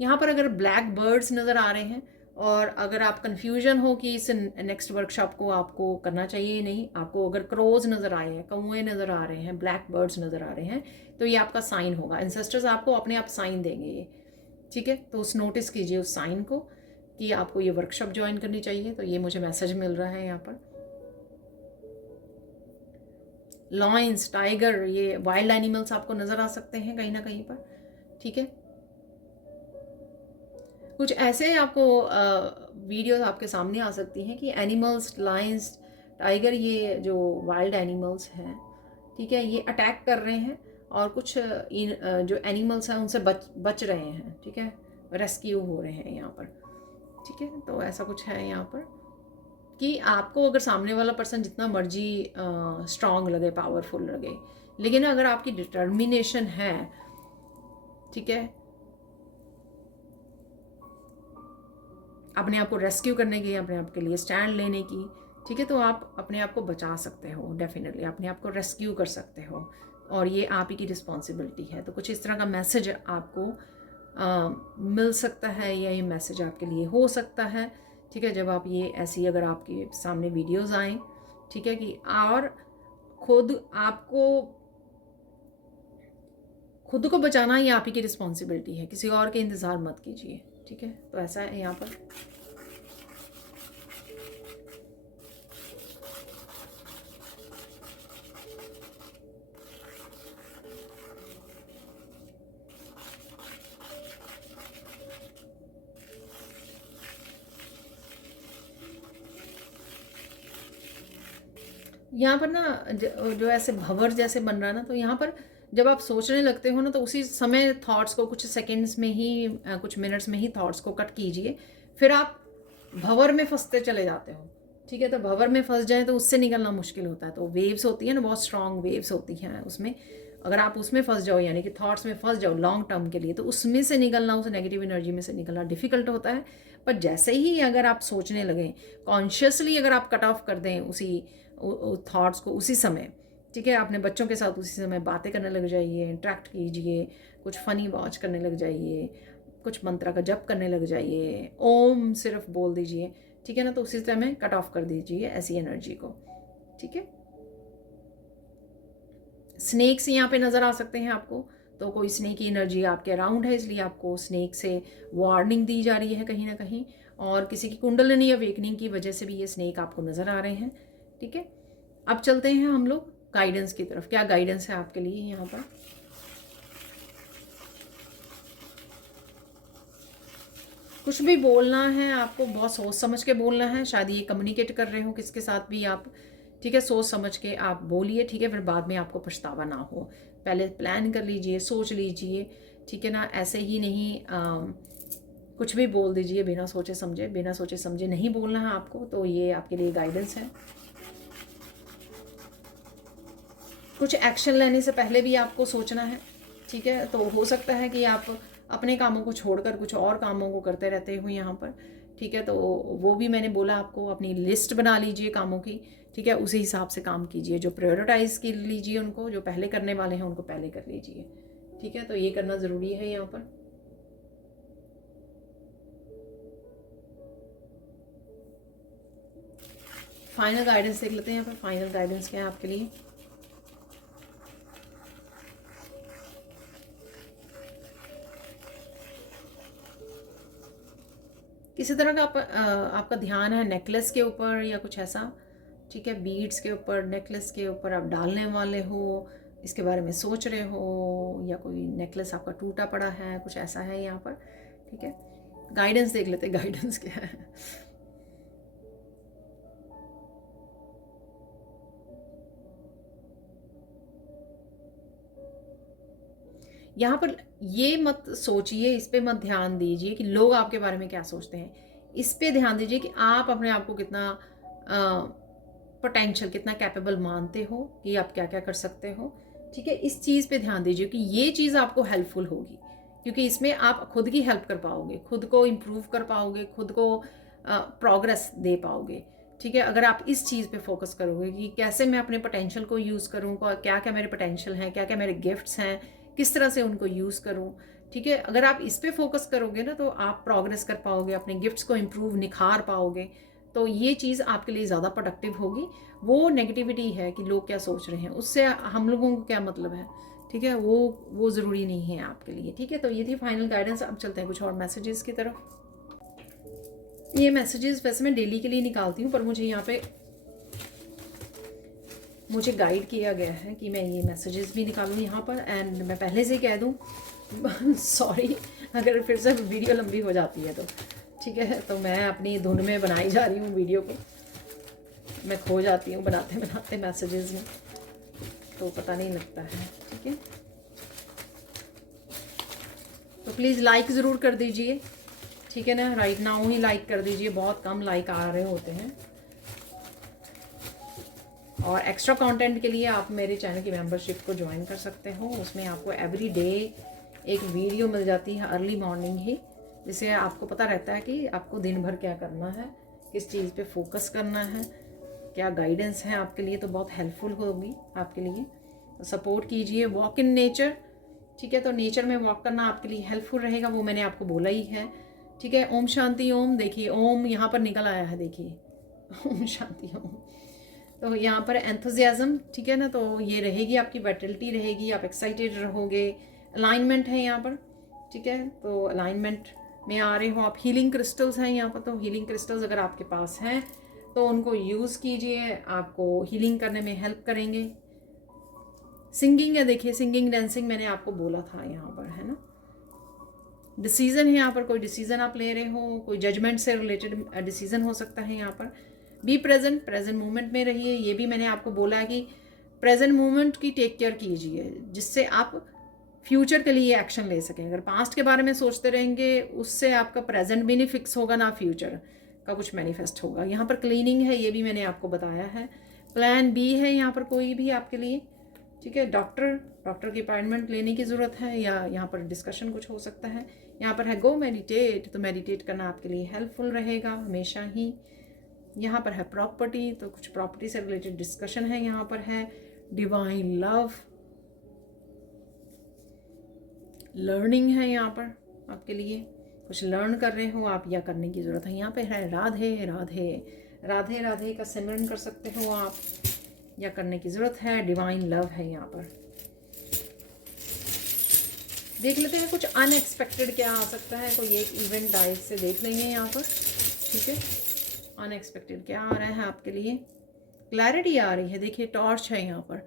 यहाँ पर अगर ब्लैक बर्ड्स नज़र आ रहे हैं और अगर आप कंफ्यूजन हो कि इस नेक्स्ट वर्कशॉप को आपको करना चाहिए नहीं, आपको अगर क्रोज नज़र आए हैं, कौए नज़र आ रहे हैं, ब्लैक बर्ड्स नज़र आ रहे हैं, तो ये आपका साइन होगा। एंसेस्टर्स आपको अपने आप साइन देंगे ये, ठीक है। तो उस नोटिस कीजिए उस साइन को कि आपको ये वर्कशॉप ज्वाइन करनी चाहिए। तो ये मुझे मैसेज मिल रहा है यहाँ पर। लॉयंस, टाइगर, ये वाइल्ड एनिमल्स आपको नज़र आ सकते हैं कहीं ना कहीं पर, ठीक है। कुछ ऐसे आपको वीडियोस आपके सामने आ सकती हैं कि एनिमल्स, लायंस, टाइगर, ये जो वाइल्ड एनिमल्स हैं, ठीक है, ये अटैक कर रहे हैं और कुछ जो एनिमल्स हैं उनसे बच रहे हैं, ठीक है, रेस्क्यू हो रहे हैं यहाँ पर, ठीक है। तो ऐसा कुछ है यहाँ पर कि आपको अगर सामने वाला पर्सन जितना मर्जी स्ट्रांग लगे, पावरफुल लगे, लेकिन अगर आपकी डिटर्मिनेशन है, ठीक है, अपने आप को रेस्क्यू करने की, अपने आप के लिए स्टैंड लेने की, ठीक है, तो आप अपने आप को बचा सकते हो, डेफिनेटली अपने आप को रेस्क्यू कर सकते हो और ये आप ही की रिस्पॉन्सिबिलिटी है। तो कुछ इस तरह का मैसेज आपको मिल सकता है या ये मैसेज आपके लिए हो सकता है, ठीक है, जब आप ये ऐसी अगर आपके सामने वीडियोज़ आएँ, ठीक है, कि और खुद को बचाना ये आप ही की रिस्पॉन्सिबिलिटी है, किसी और के इंतज़ार मत कीजिए, ठीक है। तो ऐसा है यहाँ पर। यहाँ पर ना जो ऐसे भंवर जैसे बन रहा है ना, तो यहाँ पर जब आप सोचने लगते हो ना, तो उसी समय थॉट्स को कुछ सेकंड्स में ही, कुछ मिनट्स में ही थॉट्स को कट कीजिए, फिर आप भंवर में फंसते चले जाते हो, ठीक है। तो भंवर में फंस जाए तो उससे निकलना मुश्किल होता है। तो वेव्स होती है ना, बहुत स्ट्रॉन्ग वेव्स होती हैं उसमें, अगर आप उसमें फंस जाओ, यानी कि थॉट्स में फंस जाओ लॉन्ग टर्म के लिए, तो उसमें से निकलना, उस नेगेटिव एनर्जी में से निकलना डिफिकल्ट होता है। पर जैसे ही अगर आप सोचने लगें, कॉन्शियसली अगर आप कट ऑफ कर दें उसी थॉट्स को उसी समय, ठीक है, अपने बच्चों के साथ उसी समय बातें करने लग जाइए, इंटरेक्ट कीजिए, कुछ फ़नी वॉच करने लग जाइए, कुछ मंत्र का जप करने लग जाइए, ओम सिर्फ बोल दीजिए, ठीक है ना। तो उसी समय कट ऑफ कर दीजिए ऐसी एनर्जी को, ठीक है। स्नेक्स यहाँ पे नज़र आ सकते हैं आपको, तो कोई स्नेक की एनर्जी आपके अराउंड है, इसलिए आपको स्नेक से वार्निंग दी जा रही है कहीं ना कहीं, और किसी की कुंडलिनी अवेकनिंग की वजह से भी ये स्नेक आपको नज़र आ रहे हैं, ठीक है। अब चलते हैं हम लोग गाइडेंस की तरफ। क्या गाइडेंस है आपके लिए यहाँ पर? कुछ भी बोलना है आपको, बहुत सोच समझ के बोलना है। शायद ये कम्युनिकेट कर रहे हो किसके साथ भी आप, ठीक है, सोच समझ के आप बोलिए, ठीक है, फिर बाद में आपको पछतावा ना हो। पहले प्लान कर लीजिए, सोच लीजिए, ठीक है ना। ऐसे ही नहीं कुछ भी बोल दीजिए बिना सोचे समझे, बिना सोचे समझे नहीं बोलना है आपको। तो ये आपके लिए गाइडेंस है। कुछ एक्शन लेने से पहले भी आपको सोचना है, ठीक है। तो हो सकता है कि आप अपने कामों को छोड़कर कुछ और कामों को करते रहते हो यहाँ पर, ठीक है। तो वो भी मैंने बोला आपको, अपनी लिस्ट बना लीजिए कामों की, ठीक है, उसी हिसाब से काम कीजिए। जो प्रायोरिटाइज कर लीजिए उनको, जो पहले करने वाले हैं उनको पहले कर लीजिए, ठीक है। तो ये करना ज़रूरी है यहाँ पर। फाइनल गाइडेंस देख लेते हैं यहाँ पर। फाइनल गाइडेंस क्या है आपके लिए? किसी तरह का आपका ध्यान है नेकलेस के ऊपर या कुछ ऐसा, ठीक है, बीड्स के ऊपर, नेकलेस के ऊपर आप डालने वाले हो, इसके बारे में सोच रहे हो, या कोई नेकलेस आपका टूटा पड़ा है, कुछ ऐसा है यहाँ पर, ठीक है। गाइडेंस देख लेते हैं, गाइडेंस क्या है। यहाँ पर ये मत सोचिए, इस पे मत ध्यान दीजिए कि लोग आपके बारे में क्या सोचते हैं। इस पे ध्यान दीजिए कि आप अपने आप को कितना पोटेंशियल, कितना कैपेबल मानते हो कि आप क्या क्या कर सकते हो, ठीक है। इस चीज़ पे ध्यान दीजिए कि ये चीज़ आपको हेल्पफुल होगी, क्योंकि इसमें आप खुद की हेल्प कर पाओगे, खुद को इम्प्रूव कर पाओगे, खुद को प्रोग्रेस दे पाओगे, ठीक है। अगर आप इस चीज़ पे फोकस करोगे कि कैसे मैं अपने पोटेंशियल को यूज़ करूँ, क्या क्या मेरे पोटेंशियल हैं, क्या क्या मेरे गिफ्ट्स हैं, किस तरह से उनको यूज़ करूँ, ठीक है, अगर आप इस पे फोकस करोगे ना तो आप प्रोग्रेस कर पाओगे, अपने गिफ्ट्स को इम्प्रूव निखार पाओगे, तो ये चीज़ आपके लिए ज़्यादा प्रोडक्टिव होगी। वो नेगेटिविटी है कि लोग क्या सोच रहे हैं, उससे हम लोगों को क्या मतलब है, ठीक है, वो ज़रूरी नहीं है आपके लिए। ठीक है, तो ये थी फाइनल गाइडेंस। अब चलते हैं कुछ और मैसेजेस की तरफ। ये मैसेजेस वैसे मैं डेली के लिए निकालती हूँ, पर मुझे यहाँ पे मुझे गाइड किया गया है कि मैं ये मैसेजेस भी निकालूँ यहाँ पर। एंड मैं पहले से कह दूँ सॉरी अगर फिर से वीडियो लंबी हो जाती है तो, ठीक है, तो मैं अपनी धुन में बनाई जा रही हूँ वीडियो को, मैं खो जाती हूँ बनाते बनाते मैसेजेस में, तो पता नहीं लगता है। ठीक है, तो प्लीज़ लाइक ज़रूर कर दीजिए, ठीक है ना, राइट नाउ ही लाइक कर दीजिए, बहुत कम लाइक आ रहे होते हैं। और एक्स्ट्रा कंटेंट के लिए आप मेरे चैनल की मेंबरशिप को ज्वाइन कर सकते हो, उसमें आपको एवरी डे एक वीडियो मिल जाती है अर्ली मॉर्निंग ही, जिससे आपको पता रहता है कि आपको दिन भर क्या करना है, किस चीज़ पे फोकस करना है, क्या गाइडेंस है आपके लिए, तो बहुत हेल्पफुल होगी आपके लिए। तो सपोर्ट कीजिए, वॉक इन नेचर, ठीक है, तो नेचर में वॉक करना आपके लिए हेल्पफुल रहेगा, वो मैंने आपको बोला ही है। ठीक है, ओम शांति ओम, देखिए ओम यहाँ पर निकल आया है, देखिए ओम शांति ओम, तो यहाँ पर एंथुजियाज्म, ठीक है ना, तो ये रहेगी, आपकी वाइटलिटी रहेगी, आप एक्साइटेड रहोगे। अलाइनमेंट है यहाँ पर, ठीक है, तो अलाइनमेंट में आ रहे हो आप। हीलिंग क्रिस्टल्स हैं यहाँ पर, तो हीलिंग क्रिस्टल्स अगर आपके पास हैं तो उनको यूज़ कीजिए, आपको हीलिंग करने में हेल्प करेंगे। सिंगिंग है, देखिए सिंगिंग डांसिंग मैंने आपको बोला था यहाँ पर, है ना। डिसीज़न है यहाँ पर, कोई डिसीज़न आप ले रहे हो, कोई जजमेंट से रिलेटेड डिसीज़न हो सकता है यहाँ पर। बी प्रेजेंट, प्रेजेंट मोमेंट में रहिए, ये भी मैंने आपको बोला है कि प्रेजेंट मोमेंट की टेक केयर कीजिए, जिससे आप फ्यूचर के लिए एक्शन ले सकें। अगर पास्ट के बारे में सोचते रहेंगे, उससे आपका प्रेजेंट भी नहीं फिक्स होगा, ना फ्यूचर का कुछ मैनिफेस्ट होगा। यहाँ पर क्लीनिंग है, ये भी मैंने आपको बताया है। प्लान बी है यहाँ पर कोई भी आपके लिए, ठीक है। डॉक्टर की अपॉइंटमेंट लेने की ज़रूरत है, या यहाँ पर डिस्कशन कुछ हो सकता है। यहाँ पर है गो मेडिटेट, तो मेडिटेट करना आपके लिए हेल्पफुल रहेगा हमेशा ही। यहाँ पर है प्रॉपर्टी, तो कुछ प्रॉपर्टी से रिलेटेड डिस्कशन है। यहाँ पर है डिवाइन लव, लर्निंग है यहाँ पर आपके लिए, कुछ लर्न कर रहे हो आप या करने की ज़रूरत है। यहाँ पे है राधे राधे, राधे राधे का सिमरन कर सकते हो आप, या करने की ज़रूरत है। डिवाइन लव है यहाँ पर। देख लेते हैं कुछ अनएक्सपेक्टेड क्या आ सकता है, कोई एक इवेंट डाइट से देख लेंगे यहाँ पर, ठीक है। अनएक्सपेक्टेड क्या आ रहा है आपके लिए, क्लैरिटी आ रही है, देखिए टॉर्च है यहाँ पर,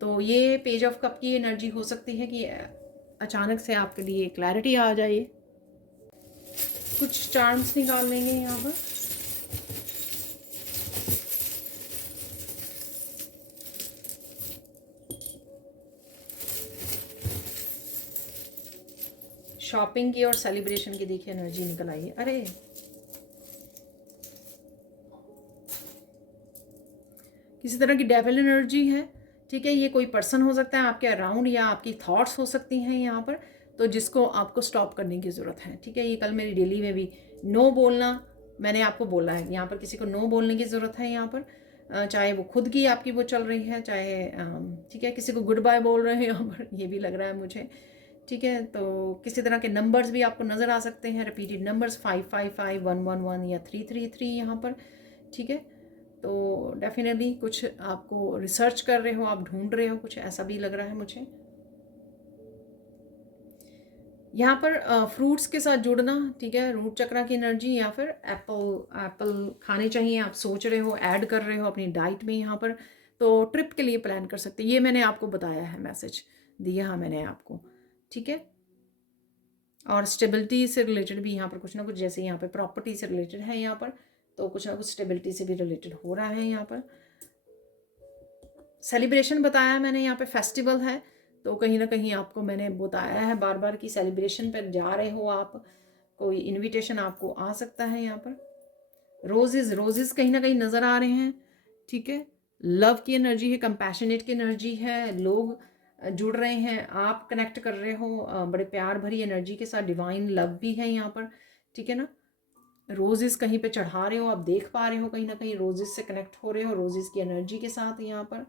तो ये पेज ऑफ कप की एनर्जी हो सकती है कि अचानक से आपके लिए क्लैरिटी आ जाए। कुछ चार्म्स निकाल लेंगे यहाँ पर। शॉपिंग की और सेलिब्रेशन की देखिए एनर्जी निकल आई है। अरे किसी तरह की डेविल एनर्जी है, ठीक है। ये कोई पर्सन हो सकता है आपके अराउंड, या आपकी थॉट्स हो सकती हैं यहाँ पर, तो जिसको आपको स्टॉप करने की ज़रूरत है, ठीक है। ये कल मेरी डेली में भी नो बोलना मैंने आपको बोला है, यहाँ पर किसी को नो बोलने की ज़रूरत है यहाँ पर, चाहे वो खुद की आपकी वो चल रही है, चाहे ठीक है किसी को गुड बाय बोल रहे हैं यहाँ पर, ये भी लग रहा है मुझे, ठीक है। तो किसी तरह के नंबर्स भी आपको नज़र आ सकते हैं, रिपीटेड नंबर्स 555 111 या 333 यहाँ पर, ठीक है। तो डेफिनेटली कुछ आपको रिसर्च कर रहे हो, आप ढूंढ रहे हो कुछ, ऐसा भी लग रहा है मुझे। यहाँ पर फ्रूट्स के साथ जुड़ना, ठीक है, रूट चक्रा की एनर्जी, या फिर एप्पल खाने चाहिए आप सोच रहे हो, ऐड कर रहे हो अपनी डाइट में यहाँ पर, तो ट्रिप के लिए प्लान कर सकते हैं। ये मैंने आपको बताया है, मैसेज दिया है मैंने आपको, ठीक है। और स्टेबिलिटी से रिलेटेड भी यहाँ पर कुछ ना कुछ, जैसे यहाँ पे प्रॉपर्टी से रिलेटेड है यहाँ पर, तो कुछ ना कुछ स्टेबिलिटी से भी रिलेटेड हो रहा है यहाँ पर। सेलिब्रेशन बताया मैंने, यहाँ पे फेस्टिवल है, तो कहीं ना कहीं आपको मैंने बताया है बार बार कि सेलिब्रेशन पर जा रहे हो आप, कोई इनविटेशन आपको आ सकता है यहाँ पर। रोजेज कहीं ना कहीं नज़र आ रहे हैं, ठीक है। लव की एनर्जी है, कंपैशनेट की एनर्जी है, लोग जुड़ रहे हैं, आप कनेक्ट कर रहे हो बड़े प्यार भरी एनर्जी के साथ। डिवाइन लव भी है यहाँ पर, ठीक है ना। रोजेस कहीं पे चढ़ा रहे हो, आप देख पा रहे हो कहीं ना कहीं रोजेस से कनेक्ट हो रहे हो, रोजेस की एनर्जी के साथ यहाँ पर।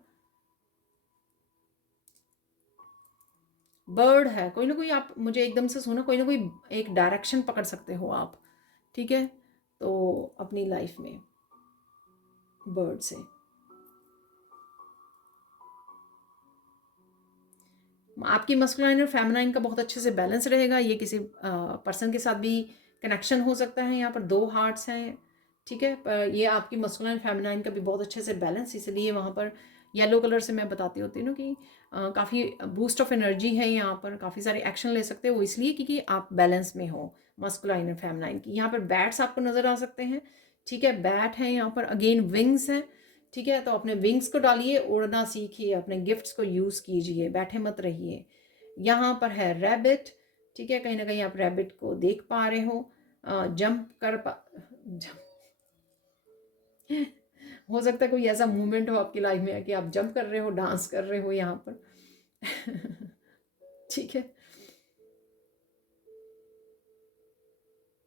बर्ड है, कोई ना कोई आप मुझे एकदम से सुना, कोई ना कोई एक डायरेक्शन पकड़ सकते हो आप, ठीक है। तो अपनी लाइफ में बर्ड से आपकी मस्कुलाइन और फेमिनाइन का बहुत अच्छे से बैलेंस रहेगा। ये किसी पर्सन के साथ भी कनेक्शन हो सकता है। यहाँ पर 2 हार्ट्स हैं, ठीक है। पर ये आपकी मस्कुलाइन फेमिनाइन का भी बहुत अच्छे से बैलेंस, इसलिए वहाँ पर येलो कलर से मैं बताती होती हूँ कि काफ़ी बूस्ट ऑफ एनर्जी है यहाँ पर, काफ़ी सारे एक्शन ले सकते हो, इसलिए क्योंकि आप बैलेंस में हो मस्कुलाइन और फेमिनाइन की। यहाँ पर बैट्स आपको नज़र आ सकते हैं, ठीक है। बैट है यहाँ पर, अगेन विंग्स हैं, ठीक है। तो अपने विंग्स को डालिए, उड़ना सीखिए, अपने गिफ्ट्स को यूज़ कीजिए, बैठे मत रहिए। यहाँ पर है रैबिट, ठीक है। कहीं ना कहीं आप रैबिट को देख पा रहे हो, जंप कर पा जंप हो सकता है कोई ऐसा मूवमेंट हो आपकी लाइफ में कि आप जंप कर रहे हो, डांस कर रहे हो यहाँ पर ठीक है।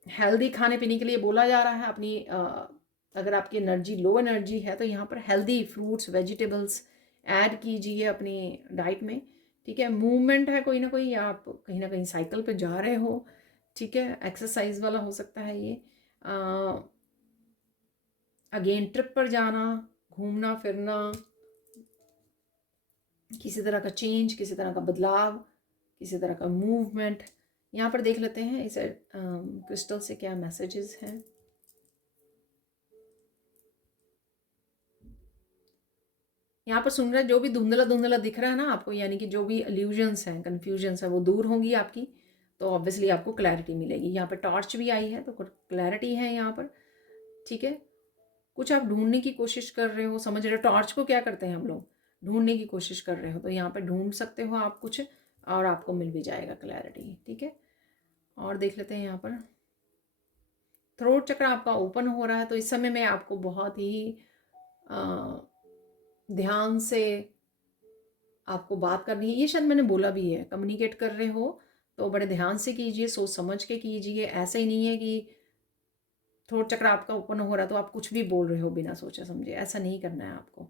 हेल्दी खाने पीने के लिए बोला जा रहा है। अपनी अगर आपकी एनर्जी लो एनर्जी है तो यहाँ पर हेल्दी फ्रूट्स वेजिटेबल्स ऐड कीजिए अपनी डाइट में, ठीक है। मूवमेंट है कोई ना कोई, या आप कहीं ना कहीं साइकिल पे जा रहे हो, ठीक है। एक्सरसाइज वाला हो सकता है ये। अगेन ट्रिप पर जाना, घूमना फिरना, किसी तरह का चेंज, किसी तरह का बदलाव, किसी तरह का मूवमेंट। यहाँ पर देख लेते हैं इस क्रिस्टल से क्या मैसेजेस हैं। यहाँ पर सुन रहे जो भी धुंधला धुंधला दिख रहा है ना आपको, यानी कि जो भी इल्यूजन्स हैं, कन्फ्यूजन्स है, वो दूर होंगी आपकी, तो ऑब्वियसली आपको क्लैरिटी मिलेगी। यहाँ पर टॉर्च भी आई है तो क्लैरिटी है यहाँ पर, ठीक है। कुछ आप ढूंढने की कोशिश कर रहे हो, समझ रहे हो। टॉर्च को क्या करते हैं हम लोग, ढूंढने की कोशिश कर रहे हो, तो यहाँ पर ढूंढ सकते हो आप कुछ, और आपको मिल भी जाएगा क्लैरिटी, ठीक है। और देख लेते हैं यहाँ पर थ्रोट चक्र आपका ओपन हो रहा है, तो इस समय में आपको बहुत ही ध्यान से आपको बात करनी है। ये शायद मैंने बोला भी है, कम्युनिकेट कर रहे हो तो बड़े ध्यान से कीजिए, सोच समझ के कीजिए। ऐसा ही नहीं है कि थ्रोट चक्र आपका ओपन हो रहा है तो आप कुछ भी बोल रहे हो बिना सोचे समझे, ऐसा नहीं करना है आपको,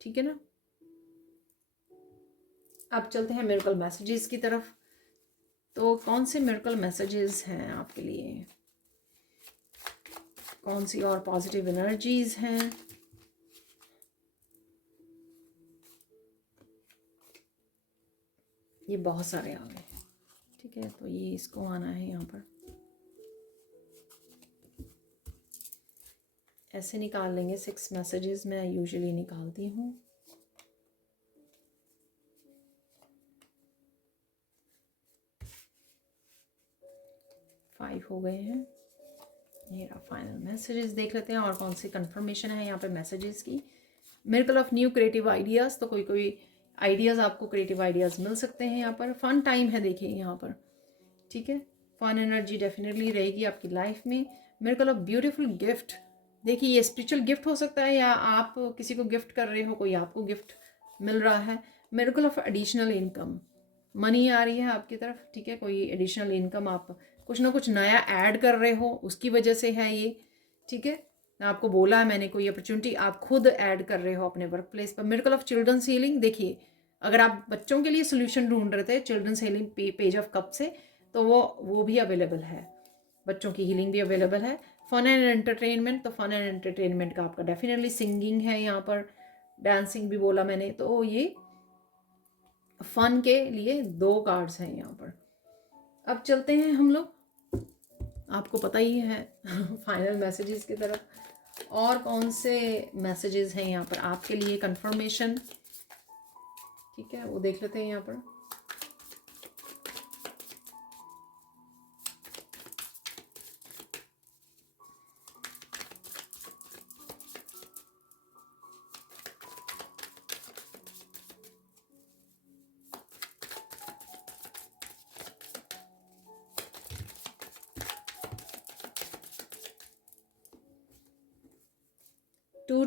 ठीक है ना। अब चलते हैं मिरेकल मैसेजेस की तरफ। तो कौन से मिरेकल मैसेजेस हैं आपके लिए, कौन सी और पॉजिटिव एनर्जीज हैं। ये बहुत सारे आ गए, ठीक है। तो ये इसको आना है यहाँ पर, ऐसे निकाल लेंगे। 6 मैसेजेस मैं यूजुअली निकालती हूँ। फाइव हो गए हैं। ये रहा फाइनल मैसेजेस। देख लेते हैं और कौन सी कंफर्मेशन है यहाँ पे मैसेजेस की। Miracle of new creative ideas, तो कोई कोई आइडियाज़ आपको क्रिएटिव आइडियाज़ मिल सकते हैं यहाँ पर। फन टाइम है देखिए यहाँ पर, ठीक है। फन एनर्जी डेफिनेटली रहेगी आपकी लाइफ में। मिरेकल ऑफ ब्यूटीफुल गिफ्ट, देखिए ये स्पिरिचुअल गिफ्ट हो सकता है, या आप किसी को गिफ्ट कर रहे हो, कोई आपको गिफ्ट मिल रहा है। Miracle of additional income, money आ रही है आपकी तरफ, ठीक है। कोई एडिशनल इनकम आप कुछ ना कुछ नया ऐड कर रहे हो, उसकी वजह से है ये, ठीक है। आपको बोला है मैंने, कोई अपॉर्चुनिटी आप खुद ऐड कर रहे हो अपने वर्क प्लेस पर। मिरेकल ऑफ चिल्ड्रंस हीलिंग, देखिए अगर आप बच्चों के लिए सोल्यूशन ढूंढ रहे थे children's healing page of cup से, तो वो भी अवेलेबल है, बच्चों की हीलिंग भी अवेलेबल है। फन एंड एंटरटेनमेंट, तो फन एंड एंटरटेनमेंट का आपका डेफिनेटली सिंगिंग है यहाँ पर, डांसिंग भी बोला मैंने, तो ये फन के लिए 2 कार्ड्स हैं यहाँ पर। अब चलते हैं हम लोग, आपको पता ही है फाइनल मैसेजेस की तरफ। और कौन से मैसेजेस हैं यहाँ पर आपके लिए कंफर्मेशन, ठीक है, वो देख लेते हैं यहाँ पर।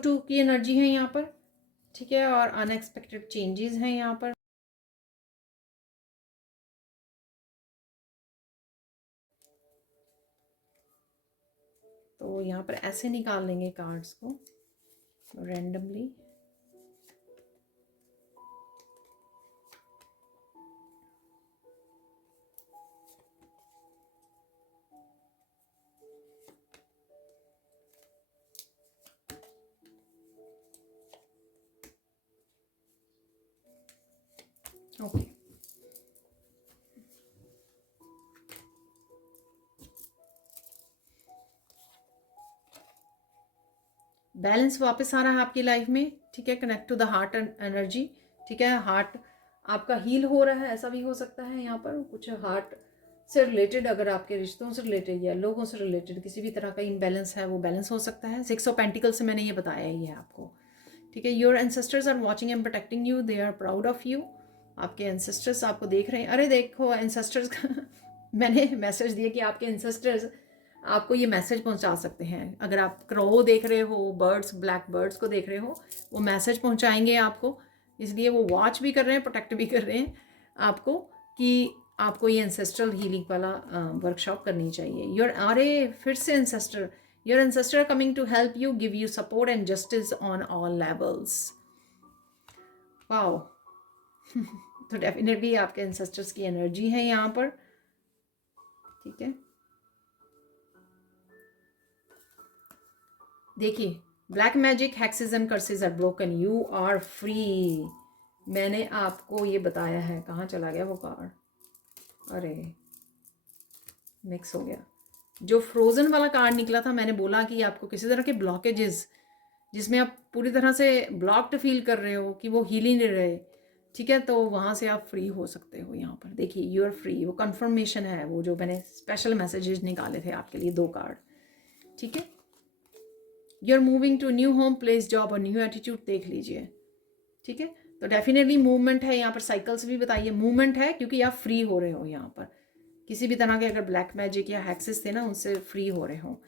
टू की एनर्जी है यहाँ पर, ठीक है। और अनएक्सपेक्टेड चेंजेस हैं यहाँ पर। तो यहाँ पर ऐसे निकाल लेंगे कार्ड्स को रैंडमली। ओके, बैलेंस वापस आ रहा है आपकी लाइफ में, ठीक है। Connect to the heart and energy, ठीक है। हार्ट आपका हील हो रहा है, ऐसा भी हो सकता है यहाँ पर कुछ हार्ट से रिलेटेड, अगर आपके रिश्तों से रिलेटेड या लोगों से रिलेटेड किसी भी तरह का इनबैलेंस है वो बैलेंस हो सकता है। 6 ऑफ पेंटिकल्स से मैंने ये बताया ही है आपको, ठीक है। Your ancestors are watching and protecting you, they are proud of you. आपके एंसेस्टर्स आपको देख रहे हैं। अरे देखो एंसेस्टर्स का मैंने मैसेज दिया कि आपके एंसेस्टर्स आपको ये मैसेज पहुंचा सकते हैं। अगर आप क्रो देख रहे हो, बर्ड्स, ब्लैक बर्ड्स को देख रहे हो, वो मैसेज पहुंचाएंगे आपको, इसलिए वो वॉच भी कर रहे हैं, प्रोटेक्ट भी कर रहे हैं आपको कि आपको ये एंसेस्ट्रल हीलिंग वाला वर्कशॉप करनी चाहिए। योर, अरे फिर से ancestor, your ancestor coming to help you, give you support and justice on all levels. Wow तो डेफिनेटली आपके एंसेस्टर्स की एनर्जी है यहाँ पर, ठीक है। देखिए, black magic, hexes and curses are broken, you are free. मैंने आपको ये बताया है, कहाँ चला गया वो कार्ड, अरे मिक्स हो गया। जो फ्रोजन वाला कार्ड निकला था, मैंने बोला कि आपको किसी तरह के ब्लॉकेजेस जिसमें आप पूरी तरह से ब्लॉक्ड फील कर रहे हो कि वो हील ही नहीं रहे, ठीक है, तो वहाँ से आप फ्री हो सकते हो। यहाँ पर देखिए यू आर फ्री, वो कंफर्मेशन है, वो जो मैंने स्पेशल मैसेजेस निकाले थे आपके लिए 2 कार्ड, ठीक है। You are moving to new home, place, job और न्यू एटीट्यूड देख लीजिए, ठीक है। तो डेफिनेटली मूवमेंट है यहाँ पर, साइकिल्स भी बताइए, मूवमेंट है क्योंकि आप फ्री हो रहे हो यहाँ पर। किसी भी तरह के अगर ब्लैक मैजिक या हैक्सेस थे ना, उनसे फ्री हो रहे हो।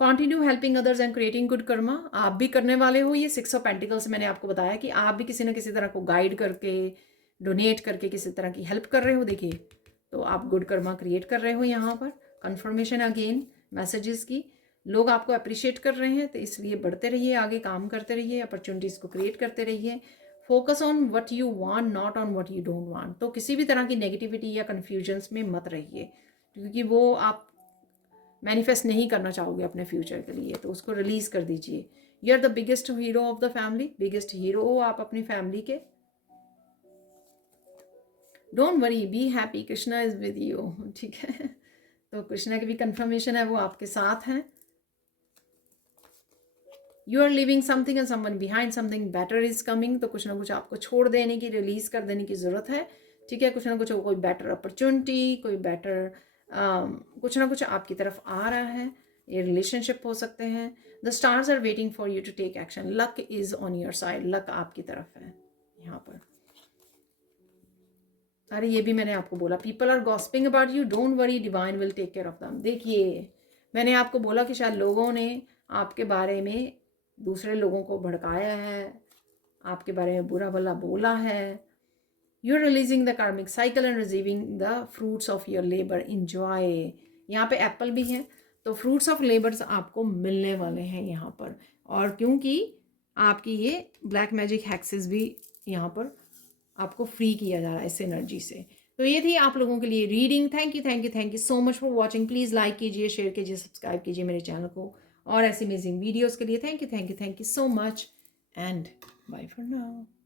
Continue helping others and creating good Karma, आप भी करने वाले हो। ये 6 ऑफ पेंटिकल्स मैंने आपको बताया कि आप भी किसी न किसी तरह को गाइड करके, डोनेट करके किसी तरह की हेल्प कर रहे हो। देखिए, तो आप गुड कर्मा क्रिएट कर रहे हो यहाँ पर। कंफर्मेशन अगेन मैसेजेस की, लोग आपको अप्रिशिएट कर रहे हैं, तो इसलिए बढ़ते रहिए, आगे काम करते रहिए, अपॉर्चुनिटीज़ को क्रिएट करते रहिए। Focus on what you want, not on what you don't want. तो किसी भी तरह की नेगेटिविटी या कन्फ्यूजन्स में मत रहिए, क्योंकि वो आप मैनिफेस्ट नहीं करना चाहोगे अपने फ्यूचर के लिए, तो उसको रिलीज कर दीजिए। You are the biggest hero of the family, biggest hero हो आप अपनी फैमिली के। Don't worry, be happy, Krishna is with you, ठीक है। तो कृष्णा की भी कंफर्मेशन है, वो आपके साथ हैं। You are living something and someone behind, something better is coming. तो कुछ ना कुछ आपको छोड़ देने की, रिलीज कर देने की जरूरत है, ठीक है। कुछ ना कुछ, कोई बेटर अपॉर्चुनिटी, कोई बेटर कुछ ना कुछ आपकी तरफ आ रहा है। ये रिलेशनशिप हो सकते हैं। The stars are waiting for you to take action, luck is on your side, luck आपकी तरफ है यहाँ पर। अरे ये भी मैंने आपको बोला, people are gossiping about you, don't worry, divine will take care of them. देखिए, मैंने आपको बोला कि शायद लोगों ने आपके बारे में, दूसरे लोगों को भड़काया है, आपके बारे में बुरा भला बोला है। You are releasing the karmic cycle and receiving the fruits of your labour, enjoy. यहाँ पे एप्पल भी है, तो फ्रूट्स ऑफ लेबर्स आपको मिलने वाले हैं यहाँ पर। और क्योंकि आपकी ये ब्लैक मैजिक हैक्सेस भी यहाँ पर आपको फ्री किया जा रहा है इस एनर्जी से। तो ये थी आप लोगों के लिए reading. Thank you, thank you, thank you so much for watching. Please like कीजिए, शेयर कीजिए, सब्सक्राइब कीजिए मेरे चैनल को, और ऐसी अमेजिंग वीडियोज़ के लिए thank you, thank you, thank you so much, and bye for now.